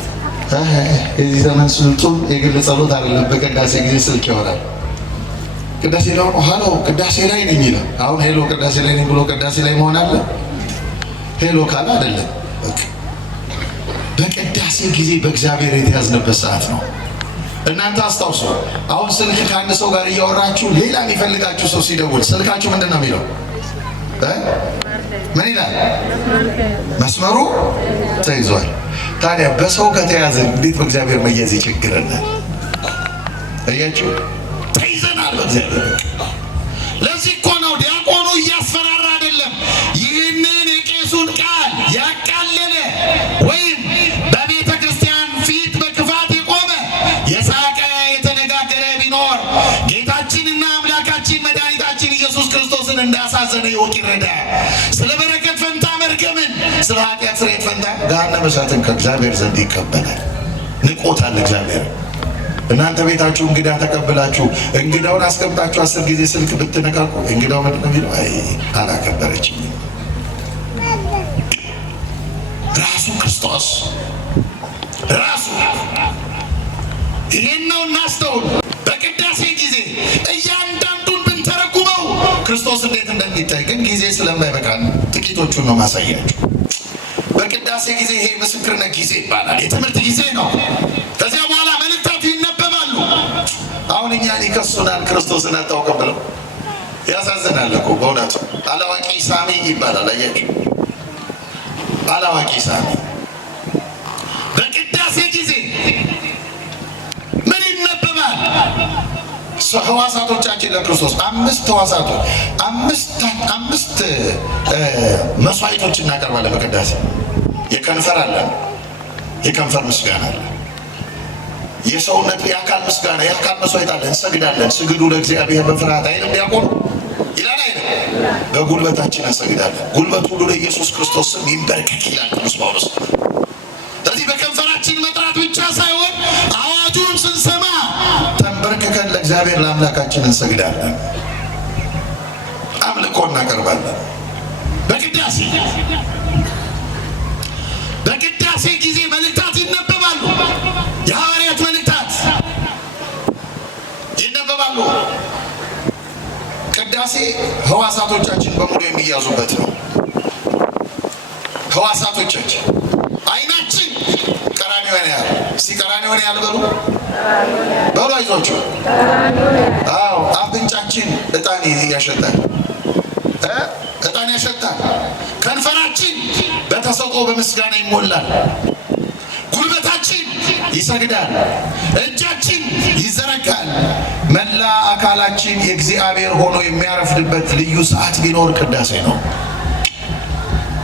የዚህ ዘመን ስልጡን የግል ጸሎት አይደለም። በቅዳሴ ጊዜ ስልክ ይሆናል። ቅዳሴ ላይ ሆኖ ሃሎ ቅዳሴ ላይ ነኝ ይላል። አሁን ሄሎ ቅዳሴ ላይ ነኝ ብሎ ቅዳሴ ላይ መሆን አለ? ሄሎ ካለ አይደለም። በቅዳሴ ጊዜ በእግዚአብሔር የተያዝንበት ሰዓት ነው። እናንተ አስታውሱ። አሁን ስልክ ከአንድ ሰው ጋር እያወራችሁ ሌላ የሚፈልጋችሁ ሰው ሲደውል ስልካችሁ ምንድን ነው የሚለው? ምን ይላል? መስመሩ ተይዟል። ታዲያ በሰው ከተያዘ እንዴት በእግዚአብሔር መያዝ ይቸግረናል? እያችሁ ተይዘናል በእግዚአብሔር። ለዚህ እኮ ነው ዲያቆኑ እያስፈራራ አይደለም። ይህንን የቄሱን ቃል ያቃለለ ወይም በቤተ ክርስቲያን ፊት በክፋት የቆመ የሳቀ የተነጋገረ ቢኖር ጌታችንና አምላካችን መድኃኒታችን ኢየሱስ ክርስቶስን እንዳሳዘነ ይወቅ ይረዳ። ስለ በረከት ፈንታ መርገምን፣ ስለ ኃጢአት ስርየት ፈንታ ገሃነመ እሳትን ከእግዚአብሔር ዘንድ ይቀበላል። ንቆታል እግዚአብሔር። እናንተ ቤታችሁ እንግዳ ተቀብላችሁ እንግዳውን አስቀምጣችሁ 10 ጊዜ ስልክ ብትነካኩ እንግዳው ምንድን ነው የሚለው? አይ አላከበረችኝም። ራሱ ክርስቶስ ራሱ ይሄን ነው እናስተውል። በቅዳሴ ጊዜ እያንዳንዱን ብንተረጉመው ክርስቶስ እንዴት እንደሚታይ ግን ጊዜ ስለማይበቃን ጥቂቶቹን ነው ማሳያችሁ። በቅዳሴ ጊዜ ይሄ ምስክርነት ጊዜ ይባላል። የትምህርት ጊዜ ነው። ከዚያ በኋላ መልእክታቱ ይነበባሉ። አሁን እኛን ይከሱናል፣ ክርስቶስን አታውቅም ብለው። ያሳዝናል እኮ በእውነቱ። አላዋቂ ሳሚ ይባላል። አያችሁ፣ አላዋቂ ሳሚ። በቅዳሴ ጊዜ ምን ይነበባል? ሕዋሳቶቻችን ለክርስቶስ 5 ሕዋሳቶች 5 መስዋዕቶች እናቀርባለን በቅዳሴ። የከንፈር አለ፣ የከንፈር ምስጋና አለ። የሰውነት የአካል ምስጋና የአካል መስዋዕት አለ። እንሰግዳለን። ስግዱ ለእግዚአብሔር በፍርሃት አይልም ዲያቆኑ? ይላል አይልም? በጉልበታችን እንሰግዳለን። ጉልበት ሁሉ ለኢየሱስ ክርስቶስ ስም ይንበርከክ ይላል ቅዱስ ጳውሎስ። ስለዚህ በከንፈራችን መጥራት ብቻ ሳይሆን አዋጁን ስንሰማ ተንበርክከን ለእግዚአብሔር ለአምላካችን እንሰግዳለን። አምልኮ እናቀርባለን በቅዳሴ። በቅዳሴ ጊዜ መልእክታት ይነበባሉ። የሐዋርያት መልእክታት ይነበባሉ። ቅዳሴ ሕዋሳቶቻችን በሙሉ የሚያዙበት ነው። ሕዋሳቶቻችን አይናችን ቀራንዮ ነው ያለው። ቀራንዮ ነው ያለው በሉ አይዟችሁ። አዎ አፍንጫችን ዕጣን ያሸታል፣ ዕጣን ያሸታል። ከንፈራችን በተሰጦ በምስጋና ይሞላል። ጉልበታችን ይሰግዳል፣ እጃችን ይዘረጋል። መላ አካላችን የእግዚአብሔር ሆኖ የሚያረፍድበት ልዩ ሰዓት ቢኖር ቅዳሴ ነው።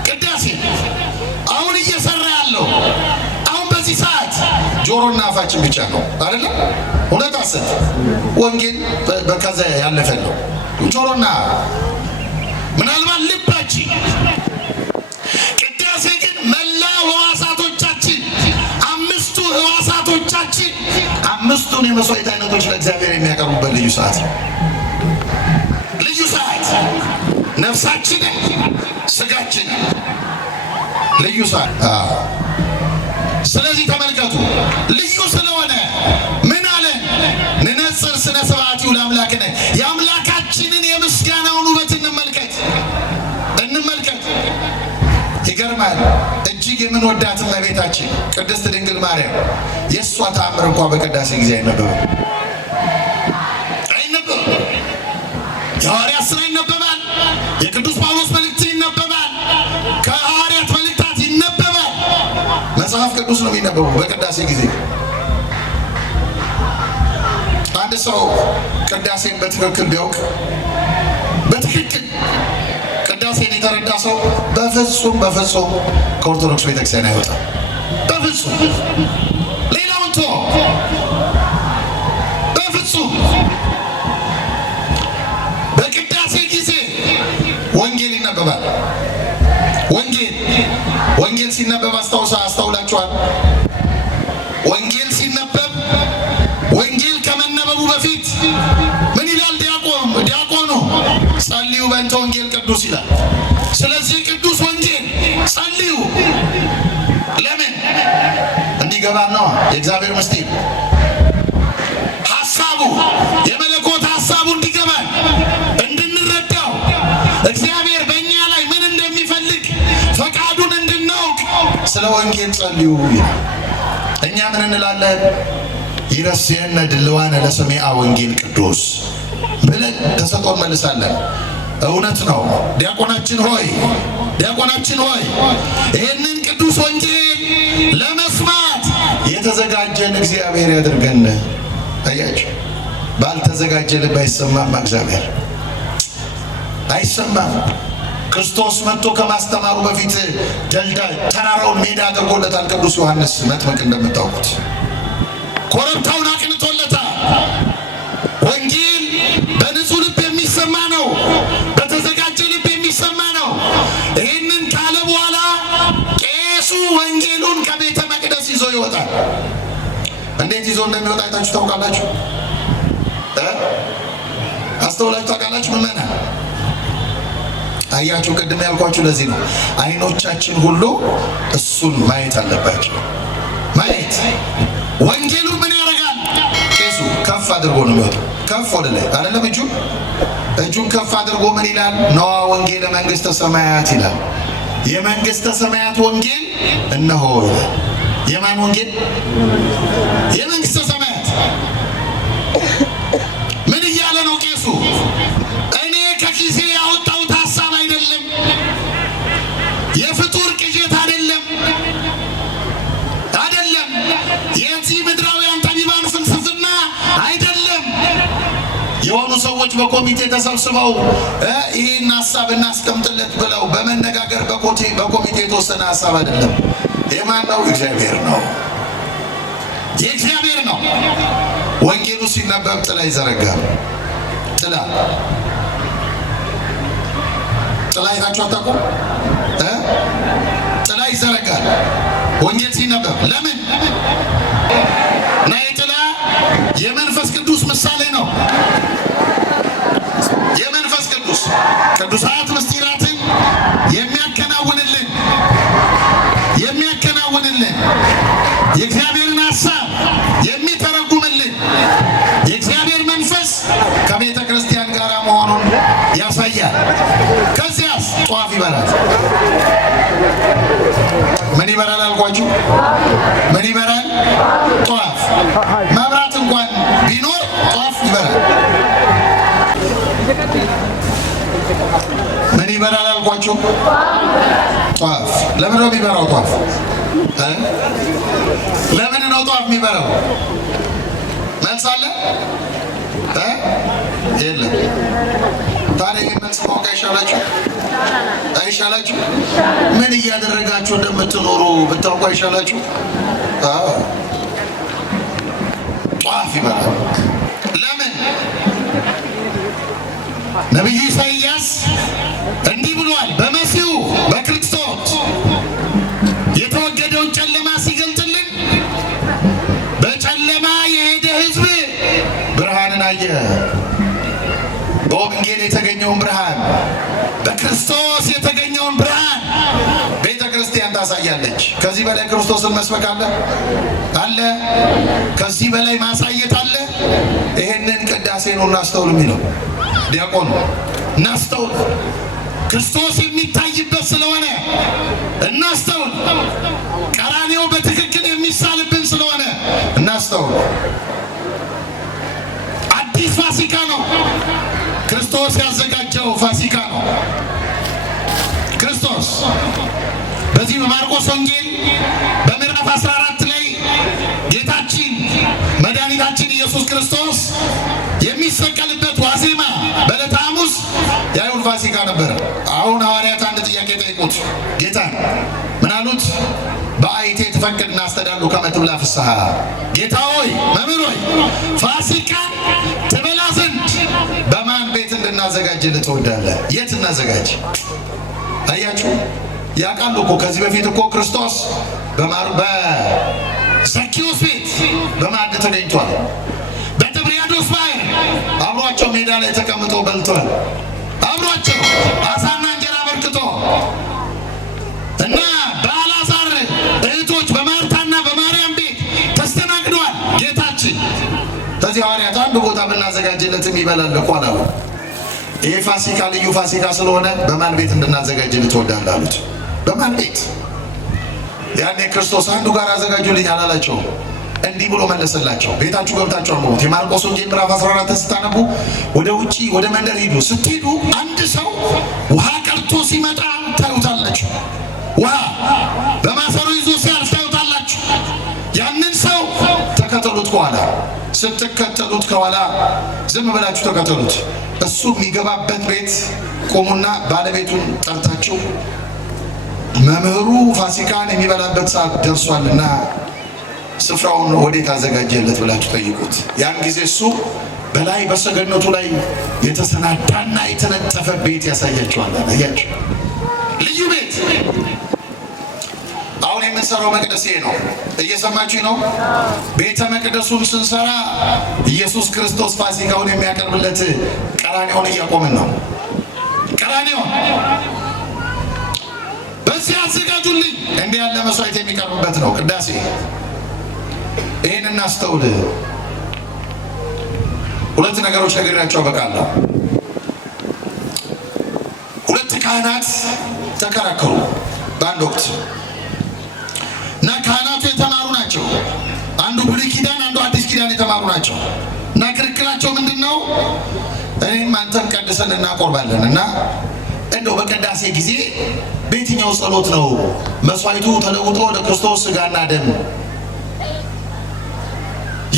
ቅዳሴ አሁን እየሰራ ያለው አሁን በዚህ ሰዓት ጆሮና አፋችን ብቻ ነው አይደለም? እውነት አሰት ወንጌል በከዛ ያለፈ ነው። ጆሮና ምናልባት ልባችን። ቅዳሴ ግን መላ ሕዋሳቶቻችን አምስቱ ሕዋሳቶቻችን አምስቱን የመስዋዕት አይነቶች ለእግዚአብሔር የሚያቀርቡበት ልዩ ሰዓት ነው። ልዩ ሰዓት ነፍሳችን፣ ስጋችን ልዩ ሰዓት። ስለዚህ ተመልከቱ፣ ልዩ ስለሆነ ምን አለ? ንነጽር ስነ ስብሐቲሁ ለአምላክነ፣ የአምላካችንን የምስጋናውን ውበት እንመልከት። ይገርማል። እጅግ የምንወዳት እመቤታችን ቅድስት ድንግል ማርያም የእሷ ተአምር እንኳ በቅዳሴ ጊዜ አይነበብም። የሐዋርያት ሥራ ይነበባል። የቅዱስ ጳውሎስ መልእክት ይነበባል። ከሐዋርያት መልእክታት ይነበባል። መጽሐፍ ቅዱስ ነው የሚነበበው በቅዳሴ ጊዜ። አንድ ሰው ቅዳሴን በትክክል ቢያውቅ፣ በትክክል ቅዳሴን የተረዳ ሰው በፍጹም ከኦርቶዶክስ ቤተክርስቲያን አይወጣም። በፍጹም ሌላውን ቶ በፍጹም በቅዳሴ ጊዜ ወንጌል ይነበባል። ወንጌል ሲነበብ አስተውላችኋል? ወንጌል ሲነበብ ወንጌል ከመነበቡ በፊት ምን ይላል? ዲያቆኑ ጸልዩ በእንተ ወንጌል ቅዱስ ይላል። ስለዚህ ቅዱስ ወንጌል ጸልዩ። ለምን? እንዲገባን ነው። የእግዚአብሔር ምስጢር ሐሳቡ የመለኮት ሐሳቡ እንዲገባን እንድንረዳው እግዚአብሔር በእኛ ላይ ምን እንደሚፈልግ ፈቃዱን እንድናውቅ ስለ ወንጌል ጸልዩ ይላል። እኛ ምን እንላለን? ይረስየነ ድልዋነ ለሰሚዐ ወንጌል ቅዱስ ብለን ተሰጥቶን መልሳለን። እውነት ነው። ዲያቆናችን ሆይ ይህንን ቅዱስ ወንጌል ለመስማት የተዘጋጀን እግዚአብሔር ያድርገን። አያችሁ፣ ባልተዘጋጀ ልብ አይሰማም። እግዚአብሔር አይሰማም። ክርስቶስ መጥቶ ከማስተማሩ በፊት ደልዳል ተራራውን ሜዳ አድርጎለታል። ቅዱስ ዮሐንስ መጥምቅ እንደምታውቁት ኮረብታውን አቅንቶለታል። ወንጌል በንጹህ ልብ የሚሰማ ነው። በተዘጋጀ ልብ የሚሰማ ነው። ይህንን ካለ በኋላ ቄሱ ወንጌሉን ከቤተ መቅደስ ይዞ ይወጣል። እንዴት ይዞ እንደሚወጣ አይታችሁ ታውቃላችሁ? አስተውላችሁ ታውቃላችሁ? ምዕመናን አያችሁ፣ ቅድም ያልኳችሁ ለዚህ ነው። አይኖቻችን ሁሉ እሱን ማየት አለባቸው። ማየት ወንጌሉ ምን ያደርጋል? ቄሱ ከፍ አድርጎ ነው የሚወጣው። ከፍ ወደ ላይ አይደለም፣ እጁን ከፍ አድርጎ ምን ይላል? ነዋ ወንጌለ መንግሥተ ሰማያት ይላል። የመንግሥተ ሰማያት ወንጌል እነሆ ይላል። የማን ወንጌል? የመንግሥተ ሰማያት። ምን እያለ ነው ቄሱ? እኔ ከኪሴ ያወጣሁት ሐሳብ አይደለም፣ የፍጡር ቅዠት አይደለም፣ የዚህ ምድራውያን ጠቢባን ፍልስፍና አይደለም። የሆኑ ሰዎች በኮሚቴ ተሰብስበው ይህን ሐሳብ እናስቀምጥለት ብለው በመነጋገር በኮሚቴ የተወሰነ ሐሳብ አይደለም። የማን ነው? እግዚአብሔር ነው። የእግዚአብሔር ነው። ወንጌሉ ሲነበብ ጥላ ይዘረጋል። ጥላ አይታችሁ አታውቁም? ጥላ ይዘረጋል ወንጌል ሲነበብ። ለምን? እና የጥላ የመንፈስ ቅዱስ ምሳሌ ነው። የመንፈስ ቅዱስ ቅዱሳት ምስጢራትን የሚያከናውንልን የእግዚአብሔርን ሐሳብ የሚተረጉምልን የእግዚአብሔር መንፈስ ከቤተ ክርስቲያን ጋር መሆኑን ያሳያል። ከዚያስ ጧፍ ይበራል። ምን ይበራል አልኳችሁ? ምን ይበራል? ጧፍ። መብራት እንኳን ቢኖር ጧፍ ይበራል። ምን ይበራል አልኳችሁ? ጧፍ። ለምን ነው የሚበራው ጧፍ? ለምን ነው ጧፍ የሚበራው? መልስ አለ? የለም። ታዲያ መልስ ማወቅ አይሻላችሁ? አይሻላችሁ? ምን እያደረጋችሁ እንደምትኖሩ ብታውቁ አይሻላችሁ? ጧፍ ይበራል። ለምን? ነቢዩ ኢሳይያስ እንዲህ ብሏል። በመሲሁ በክርስቶስ የተወገደውን ጨለማ ሲገልጥልን በጨለማ የሄደ ሕዝብ ብርሃንን አየ። በወንጌል የተገኘውን ብርሃን፣ በክርስቶስ የተገኘውን ብርሃን ቤተ ክርስቲያን ታሳያለች። ከዚህ በላይ ክርስቶስን መስበክ አለ? ከዚህ በላይ ማሳየት አለ? ይሄንን ቅዳሴ ነው እናስተውል የሚለው ዲያቆኑ። እናስተውል፣ ክርስቶስ የሚታይበት ስለሆነ እናስተውል። ቀራንዮ በትክክል የሚሳልብን ስለሆነ እናስተውል። አዲስ ፋሲካ ነው። ክርስቶስ ያዘጋጀው ፋሲካ ነው። ክርስቶስ በዚህ በማርቆስ ወንጌል በምዕራፍ 14 ላይ ጌታችን መድኃኒታችን ኢየሱስ ክርስቶስ የሚሰቀልበት ዋዜማ በዕለተ ሐሙስ የአይሁድ ፋሲካ ነበረ። አሁን ሐዋርያት አንድ ጥያቄ ጠይቁት ጌታ ምን አሉት? በአይቴ ትፈቅድ እናስተዳሉ ከመ ትብላ ፍስሐ። ጌታ ሆይ መምህር ሆይ ፋሲካ ትበላ ዘንድ በማን ቤት እንድናዘጋጅልህ ትወዳለህ? የት እናዘጋጅ? አያችሁ፣ ያውቃሉ እኮ ከዚህ በፊት እኮ ክርስቶስ በዘኪዎስ ቤት በማዕድ ተገኝቷል። በጥብርያዶስ ባሕር አብሯቸው ሜዳ ላይ ተቀምጦ በልቷል። አብሯቸው አሳና እንጀራ በርክቶ እና በአልዓዛር እህቶች በማርታና በማርያም ቤት ተስተናግዷል ጌታችን። ከዚህ ሐዋርያት አንድ ቦታ ብናዘጋጅለትም ይበላል እኮ አላሉ። ይሄ ፋሲካ ልዩ ፋሲካ ስለሆነ በማን ቤት እንድናዘጋጅልህ ትወዳለህ አሉት። በማን ቤት? ያኔ ክርስቶስ አንዱ ጋር አዘጋጁልኝ አላላቸው። እንዲህ ብሎ መለሰላቸው። ቤታችሁ ገብታችሁ አንብቡት። የማርቆስ ወንጌል ምዕራፍ 14 ስታነቡ ወደ ውጪ ወደ መንደር ሂዱ። ስትሄዱ አንድ ሰው ውሃ ቀርቶ ሲመጣ ታዩታላችሁ። ውሃ በማሰሮ ይዞ ሲያልፍ ታዩታላችሁ። ያንን ሰው ተከተሉት ከኋላ። ስትከተሉት ከኋላ ዝም ብላችሁ ተከተሉት። እሱ የሚገባበት ቤት ቆሙና ባለቤቱን ጠርታችሁ መምህሩ ፋሲካን የሚበላበት ሰዓት ደርሷልና ስፍራውን ወዴት አዘጋጀለት ብላችሁ ጠይቁት። ያን ጊዜ እሱ በላይ በሰገነቱ ላይ የተሰናዳና የተነጠፈ ቤት ያሳያችኋል። አያችሁ፣ ልዩ ቤት። አሁን የምንሰራው መቅደስ ይሄ ነው። እየሰማችሁ ነው? ቤተ መቅደሱን ስንሰራ ኢየሱስ ክርስቶስ ፋሲካውን የሚያቀርብለት ቀራንዮውን እያቆምን ነው። ቀራንዮውን በዚህ አዘጋጁልኝ። እንዲህ ያለ መስዋዕት የሚቀርብበት ነው ቅዳሴ። ይህን እናስተውል። ሁለት ነገሮች ነግሬያቸው አበቃለሁ። ሁለት ካህናት ተከራከሩ በአንድ ወቅት እና ካህናቱ የተማሩ ናቸው። አንዱ ብሉይ ኪዳን፣ አንዱ አዲስ ኪዳን የተማሩ ናቸው። እና ክርክራቸው ምንድን ነው? እኔም አንተም ቀድሰን እናቆርባለን እና እንደው በቅዳሴ ጊዜ በየትኛው ጸሎት ነው መስዋዕቱ ተለውጦ ወደ ክርስቶስ ሥጋና ደም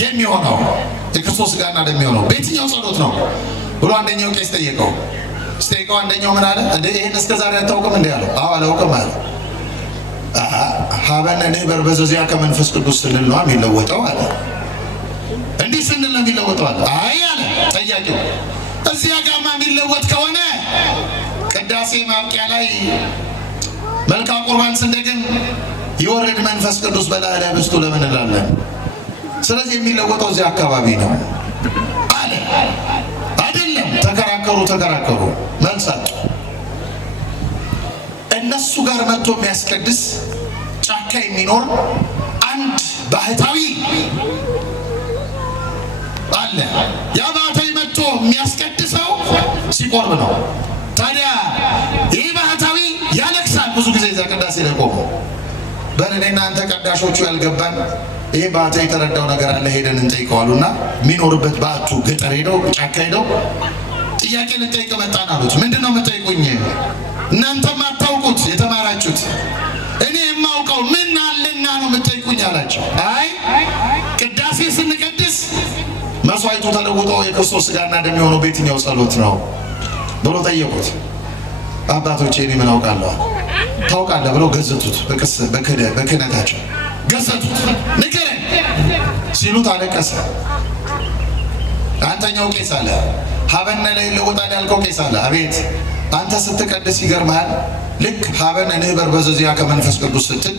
የሚሆነው? የክርስቶስ ሥጋና ደም የሚሆነው በየትኛው ጸሎት ነው ብሎ አንደኛው ቄስ ጠየቀው። ስጠይቀው አንደኛው ምን አለ? እንደ ይሄን እስከዛሬ አታውቅም እንዴ አለው። አዎ አላውቅም አለ። ሀበነ ንኅበር በዘዚያ ከመንፈስ ቅዱስ ስንል ነው የሚለወጠው አለ። እንዲህ ስንል ነው የሚለወጠው አለ። አይ አለ ጠያቂው፣ እዚያ ጋማ የሚለወጥ ከሆነ ቅዳሴ ማብቂያ ላይ መልክአ ቁርባን ስንደግም ይወርድ መንፈስ ቅዱስ በላዕለ ኅብስቱ ለምን እንላለን? ስለዚህ የሚለወጠው እዚያ አካባቢ ነው አለ። አይደለም። ተከራከሩ፣ መልሳት እነሱ ጋር መጥቶ የሚያስቀድስ ጫካ የሚኖር አንድ ባህታዊ አለ። ያ ባህታዊ መጥቶ የሚያስቀድሰው ሲቆርብ ነው። ታዲያ ይህ ባህታዊ ያለቅሳል። ብዙ ጊዜ እዚያ ቅዳሴ ላይ ቆሞ በእኔና አንተ ቀዳሾቹ ያልገባን ይሄ ባታ የተረዳው ነገር አለ ሄደን እንጠይቀዋሉና የሚኖርበት ባቱ ገጠር ሄደው ጫካ ሄደው ጥያቄ ልጠይቅ መጣን አሉት። ምንድነው የምትጠይቁኝ? እናንተም አታውቁት የተማራችሁት እኔ የማውቀው ምን አለና ነው የምትጠይቁኝ አላቸው። አይ ቅዳሴ ስንቀድስ መስዋዕቱ ተለውጦ የክርስቶስ ሥጋና ደም የሆነው በየትኛው ጸሎት ነው ብሎ ጠየቁት። አባቶቼ እኔ ምን አውቃለሁ ታውቃለህ ብለው ገዘቱት። በክህነታቸው ገዘቱት። ንገረን ሲሉት አለቀሰ። አንተኛው ቄስ አለ ሀበነ ላይ ለወጣን ያልከው ቄስ አለ አቤት አንተ ስትቀድስ ይገርምሃል። ልክ ሀበነ ንህበር በዘዚያ ከመንፈስ ቅዱስ ስትል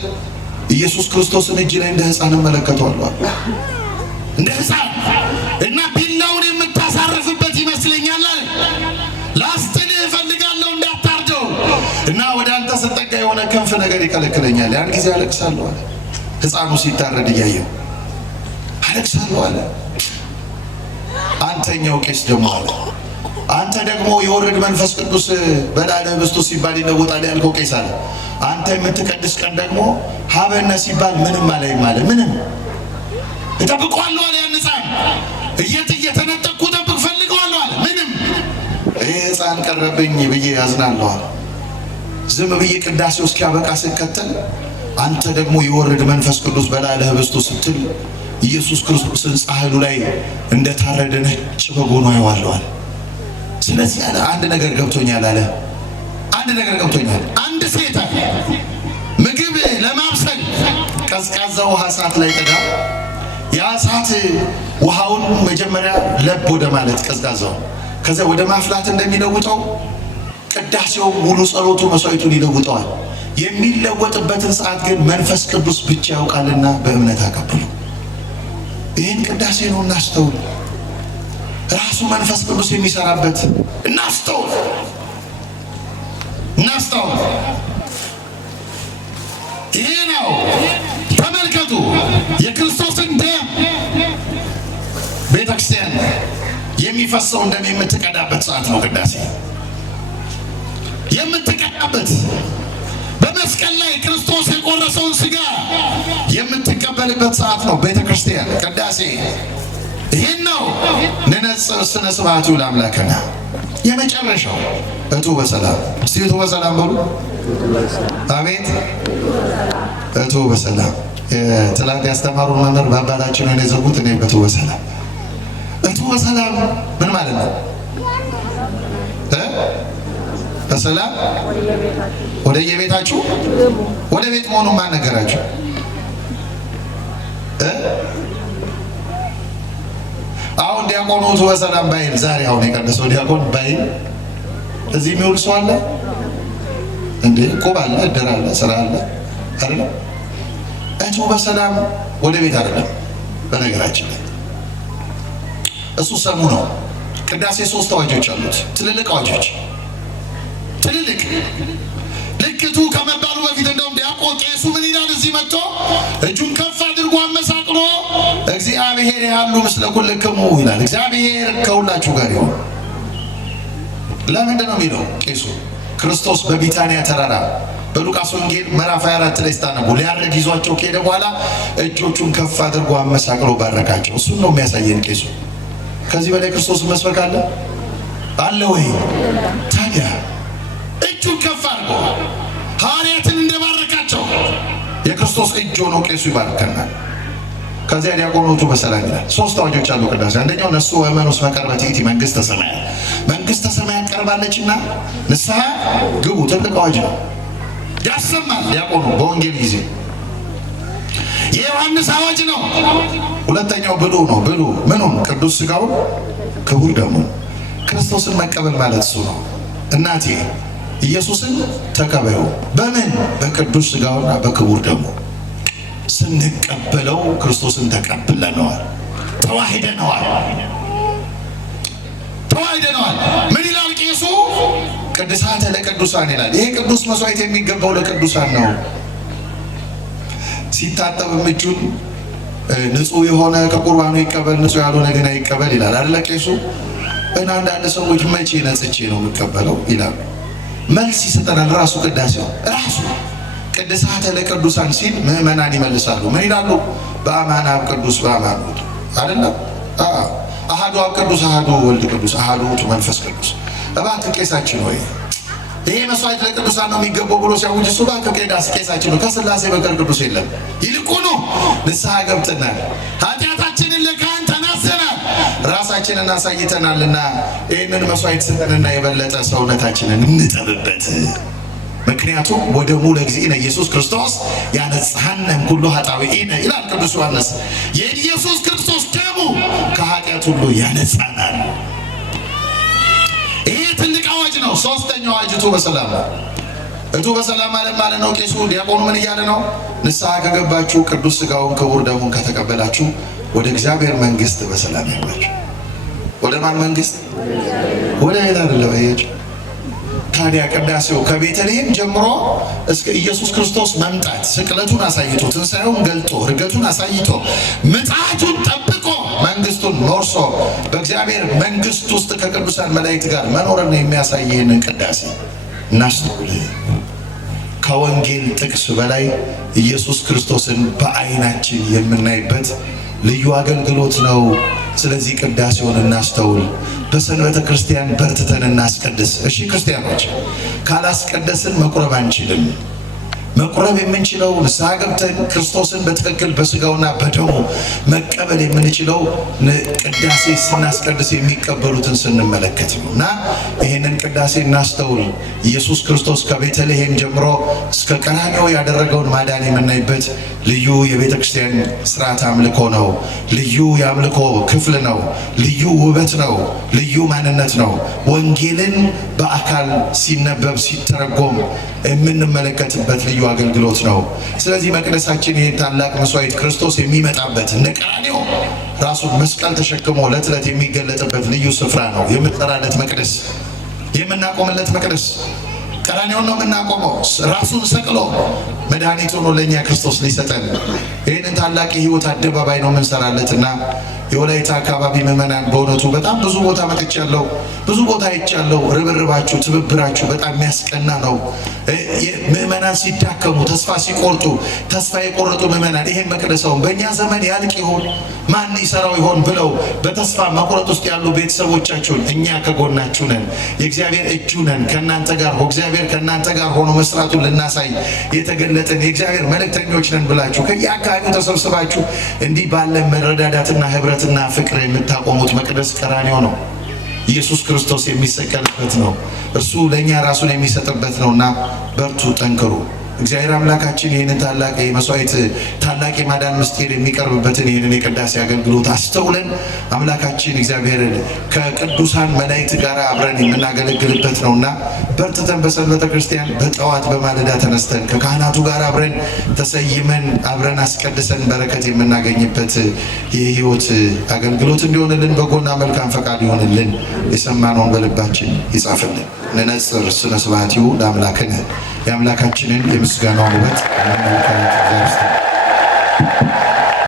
ኢየሱስ ክርስቶስን እጅ ላይ እንደ ሕፃን እመለከተዋለሁ እንደ ሕፃን እና ቢላውን የምታሳርፍበት ይመስለኛል አለ። ላስትልህ እፈልጋለሁ እንዳታርደው እና ወደ አንተ ስጠጋ የሆነ ክንፍ ነገር ይከለክለኛል። ያን ጊዜ አለቅሳለሁ አለ። ሕፃኑ ሲታረድ እያየው አለቅሳለሁ አለ። አንተኛው ቄስ ደግሞ አለ አንተ ደግሞ የወረድ መንፈስ ቅዱስ በላለ ህብስቱ ሲባል ይለወጣል ያልከው ቄስ አለ አንተ የምትቀድስ ቀን ደግሞ ሀበነ ሲባል ምንም አላይም አለ። ምንም እጠብቀዋለሁ አለ። ያን ሕፃን እየተነጠቅኩ ጠብቅ ፈልገዋለሁ አለ። ምንም ይሄ ሕፃን ቀረብኝ ብዬ ያዝናለሁ አለ። ዝም ብዬ ቅዳሴው እስኪያበቃ ስከተል አንተ ደግሞ የወረድ መንፈስ ቅዱስ በላለ ህብስቱ ስትል ኢየሱስ ክርስቶስን ጻሕሉ ላይ እንደታረደ ነጭ በግ ሆኖ አየዋለሁ አለ። ስለዚህ አለ አንድ ነገር ገብቶኛል አለ። አንድ ነገር ገብቶኛል። አንድ ሴት አለ ምግብ ለማብሰል ቀዝቃዛ ውሃ እሳት ላይ ጥዳ ያ እሳት ውሃውን መጀመሪያ ለብ ወደ ማለት ቀዝቃዛው ከዛ ወደ ማፍላት እንደሚለውጠው ቅዳሴው ሙሉ ጸሎቱ መስዋዕቱን ይለውጠዋል። የሚለወጥበትን ሰዓት ግን መንፈስ ቅዱስ ብቻ ያውቃልና በእምነት አቀብሉ። ይህን ቅዳሴ ነው እናስተውል። ራሱ መንፈስ ቅዱስ የሚሰራበት እናስተውል። ይሄ ነው ተመልከቱ። የክርስቶስን ደም ቤተክርስቲያን የሚፈሰው ደም የምትቀዳበት ሰዓት ነው። ቅዳሴ የምትቀዳበት በመስቀል ላይ ክርስቶስ የቆረሰውን ሥጋ የምትቀበልበት ሰዓት ነው ቤተክርስቲያን ቅዳሴ። ይህን ነው ንነጽር ስነ ስብሐቱ ለአምላክና የመጨረሻው እቱ በሰላም እስቲ እቱ በሰላም በሉ። አቤት እቱ በሰላም ትላንት ያስተማሩን መምህር በአባታችን ነው የዘጉት። እኔ እቱ በሰላም እቱ በሰላም ምን ማለት ነው? በሰላም ወደ የቤታችሁ ወደ ቤት መሆኑን ማን ነገራችሁ? አሁን ዲያቆኑ እቱ በሰላም ባይል ዛሬ አሁን የቀደሰው ዲያቆን ባይል እዚህ የሚውል ሰው አለ እንዴ? ቁብ አለ፣ እድር አለ፣ ስራ አለ አይደል? እቱ በሰላም ወደ ቤት አይደለም። በነገራችን ላይ እሱ ሰሙ ነው። ቅዳሴ 3 አዋጆች አሉት፣ ትልልቅ አዋጆች ትልልቅ። ልክ እቱ ከመባሉ በፊት እንደውም ዲያቆን ቄሱ ምን ይላል? እዚህ መጥቶ እጁን ከፍ አድርጎ አመሳቅሎ እግዚአብሔር ያሉ ምስለ ኩልክሙ ይላል። እግዚአብሔር ከሁላችሁ ጋር ይሁን። ለምንድን ነው የሚለው ቄሱ? ክርስቶስ በቢታንያ ተራራ በሉቃስ ወንጌል ምዕራፍ 24 ላይ ስታነቡ ሊያርግ ይዟቸው ከሄደ በኋላ እጆቹን ከፍ አድርጎ አመሳቅሎ ባረካቸው። እሱን ነው የሚያሳየን ቄሱ። ከዚህ በላይ ክርስቶስን መስበክ አለ ወይ? ታዲያ እጁን ከፍ አድርጎ ሐዋርያትን እንደባረካቸው የክርስቶስ እጅ ሆኖ ቄሱ ይባርከናል። ከዚያ ዲያቆኑ እቱ በሰላም ይላል። 3 አዋጆች አሉ ቅዳሴ። አንደኛው ነሱ ወመኑስ መቀርበት ይእቲ መንግሥተ ሰማያት፣ መንግሥተ ሰማያት ቀርባለችና ንስሐ ግቡ። ትልቅ አዋጅ ነው። ያሰማል ዲያቆኑ በወንጌል ጊዜ። የዮሐንስ አዋጅ ነው። ሁለተኛው ብሉ ነው። ብሉ ምኑን? ቅዱስ ሥጋውን ክቡር ደሙን። ክርስቶስን መቀበል ማለት እሱ ነው። እናቴ ኢየሱስን ተቀበዩ። በምን? በቅዱስ ሥጋውና በክቡር ደሙ። ስንቀበለው ክርስቶስን ተቀብለነዋል፣ ተዋህደነዋል። ምን ይላል ቄሱ? ቅድሳተ ለቅዱሳን ይላል። ይሄ ቅዱስ መስዋዕት የሚገባው ለቅዱሳን ነው። ሲታጠብም እጁን ንጹሕ የሆነ ከቁርባኑ ይቀበል፣ ንጹሕ ያልሆነ ግን አይቀበል ይላል አይደለ ቄሱ? እና አንዳንድ ሰዎች መቼ ነጽቼ ነው የሚቀበለው ይላሉ። መልስ ይሰጠናል ራሱ ቅዳሴው ራሱ ቅድሳተ ለቅዱሳን ሲል ምእመናን ይመልሳሉ። ምን ይላሉ? በአማን አብ ቅዱስ በአማን ውእቱ አይደለም? አሐዱ አብ ቅዱስ አሐዱ ወልድ ቅዱስ አሐዱ ውእቱ መንፈስ ቅዱስ። እባክህ ቄሳችን ሆይ ይሄ መስዋዕት ለቅዱሳን ነው የሚገባው ብሎ ሲያውጅ እሱ እባክህ ቄሳችን ነው ከሥላሴ በቀር ቅዱስ የለም። ይልቁኑ ንስሐ ገብተናል፣ ኃጢአታችንን ለካህን ተናዘናል፣ ራሳችንን አሳይተናልና ይህንን መስዋዕት ስጠንና የበለጠ ሰውነታችንን እንጠብበት። ምክንያቱም ወደሙ ለእግዚእነ ኢየሱስ ክርስቶስ ያነጽሐነ እምኩሉ ኃጣውኢነ ይላል ቅዱስ ዮሐንስ። የኢየሱስ ክርስቶስ ደሙ ከኃጢአት ሁሉ ያነጻናል። ይሄ ትልቅ አዋጅ ነው። ሶስተኛው አዋጅ እቱ በሰላም ነው። እቱ በሰላም ማለት ነው። ቄሱ ዲያቆኑ ምን እያለ ነው? ንስሐ ከገባችሁ ቅዱስ ሥጋውን ክቡር ደሙን ከተቀበላችሁ ወደ እግዚአብሔር መንግሥት በሰላም ያላችሁ። ወደ ማን መንግሥት? ወደ ቤት አይደለም። አያችሁ። ታዲያ ቅዳሴው ከቤተልሔም ጀምሮ እስከ ኢየሱስ ክርስቶስ መምጣት ስቅለቱን አሳይቶ ትንሣኤውን ገልጦ ዕርገቱን አሳይቶ ምጽአቱን ጠብቆ መንግስቱን ሞርሶ በእግዚአብሔር መንግስት ውስጥ ከቅዱሳን መላእክት ጋር መኖርን የሚያሳይ ይህንን ቅዳሴ እናስተውል። ከወንጌል ጥቅስ በላይ ኢየሱስ ክርስቶስን በዓይናችን የምናይበት ልዩ አገልግሎት ነው። ስለዚህ ቅዳሴውን እናስተውል። በሰንበተ ክርስቲያን በርትተን እናስቀድስ። እሺ ክርስቲያኖች፣ ካላስቀደስን መቁረብ አንችልም። መቁረብ የምንችለው ንስሐ ገብተን ክርስቶስን በትክክል በሥጋውና በደሙ መቀበል የምንችለው ቅዳሴ ስናስቀድስ የሚቀበሉትን ስንመለከት ነው። እና ይህንን ቅዳሴ እናስተውል። ኢየሱስ ክርስቶስ ከቤተልሔም ጀምሮ እስከ ቀራንዮ ያደረገውን ማዳን የምናይበት ልዩ የቤተ ክርስቲያን ስርዓት አምልኮ ነው። ልዩ የአምልኮ ክፍል ነው። ልዩ ውበት ነው። ልዩ ማንነት ነው። ወንጌልን በአካል ሲነበብ ሲተረጎም የምንመለከትበት ልዩ አገልግሎት ነው። ስለዚህ መቅደሳችን ይህን ታላቅ መስዋዕት ክርስቶስ የሚመጣበት እንደ ቀራንዮ ራሱን መስቀል ተሸክሞ ዕለት ዕለት የሚገለጥበት ልዩ ስፍራ ነው። የምንጠራለት መቅደስ፣ የምናቆምለት መቅደስ ቀራንዮን ነው የምናቆመው። ራሱን ሰቅሎ መድኃኒት ሆኖ ለእኛ ክርስቶስ ሊሰጠን ይህንን ታላቅ የሕይወት አደባባይ ነው የምንሰራለትና የወላይታ አካባቢ ምዕመናን በእውነቱ በጣም ብዙ ቦታ መጥቻለሁ፣ ብዙ ቦታ አይቻለሁ። ርብርባችሁ፣ ትብብራችሁ በጣም የሚያስቀና ነው። ምዕመናን ሲዳከሙ፣ ተስፋ ሲቆርጡ፣ ተስፋ የቆረጡ ምዕመናን ይሄን መቅደሳውን በእኛ ዘመን ያልቅ ይሆን ማን ይሰራው ይሆን ብለው በተስፋ መቁረጥ ውስጥ ያሉ ቤተሰቦቻችሁን እኛ ከጎናችሁ ነን፣ የእግዚአብሔር እጁ ነን፣ ከእናንተ ጋር እግዚአብሔር ከእናንተ ጋር ሆኖ መስራቱን ልናሳይ የተገለጥን የእግዚአብሔር መልእክተኞች ነን ብላችሁ ከየአካባቢው ተሰብስባችሁ እንዲህ ባለ መረዳዳትና ህብረትና ፍቅር የምታቆሙት መቅደስ ቀራንዮ ነው። ኢየሱስ ክርስቶስ የሚሰቀልበት ነው። እርሱ ለእኛ ራሱን የሚሰጥበት ነውና በርቱ፣ ጠንክሩ። እግዚአብሔር አምላካችን ይህንን ታላቅ የመስዋዕት ታላቅ የማዳን ምስጢር የሚቀርብበትን ይህንን የቅዳሴ አገልግሎት አስተውለን አምላካችን እግዚአብሔርን ከቅዱሳን መላእክት ጋር አብረን የምናገለግልበት ነውና በርትተን በሰንበተ ክርስቲያን በጠዋት በማለዳ ተነስተን ከካህናቱ ጋር አብረን ተሰይመን አብረን አስቀድሰን በረከት የምናገኝበት የሕይወት አገልግሎት እንዲሆንልን በጎና መልካም ፈቃድ ይሆንልን። የሰማነውን በልባችን ይጻፍልን። ንነጽር ስነ ስብሐቲሁ ለአምላክነ የአምላካችንን የምስጋናውን ውበት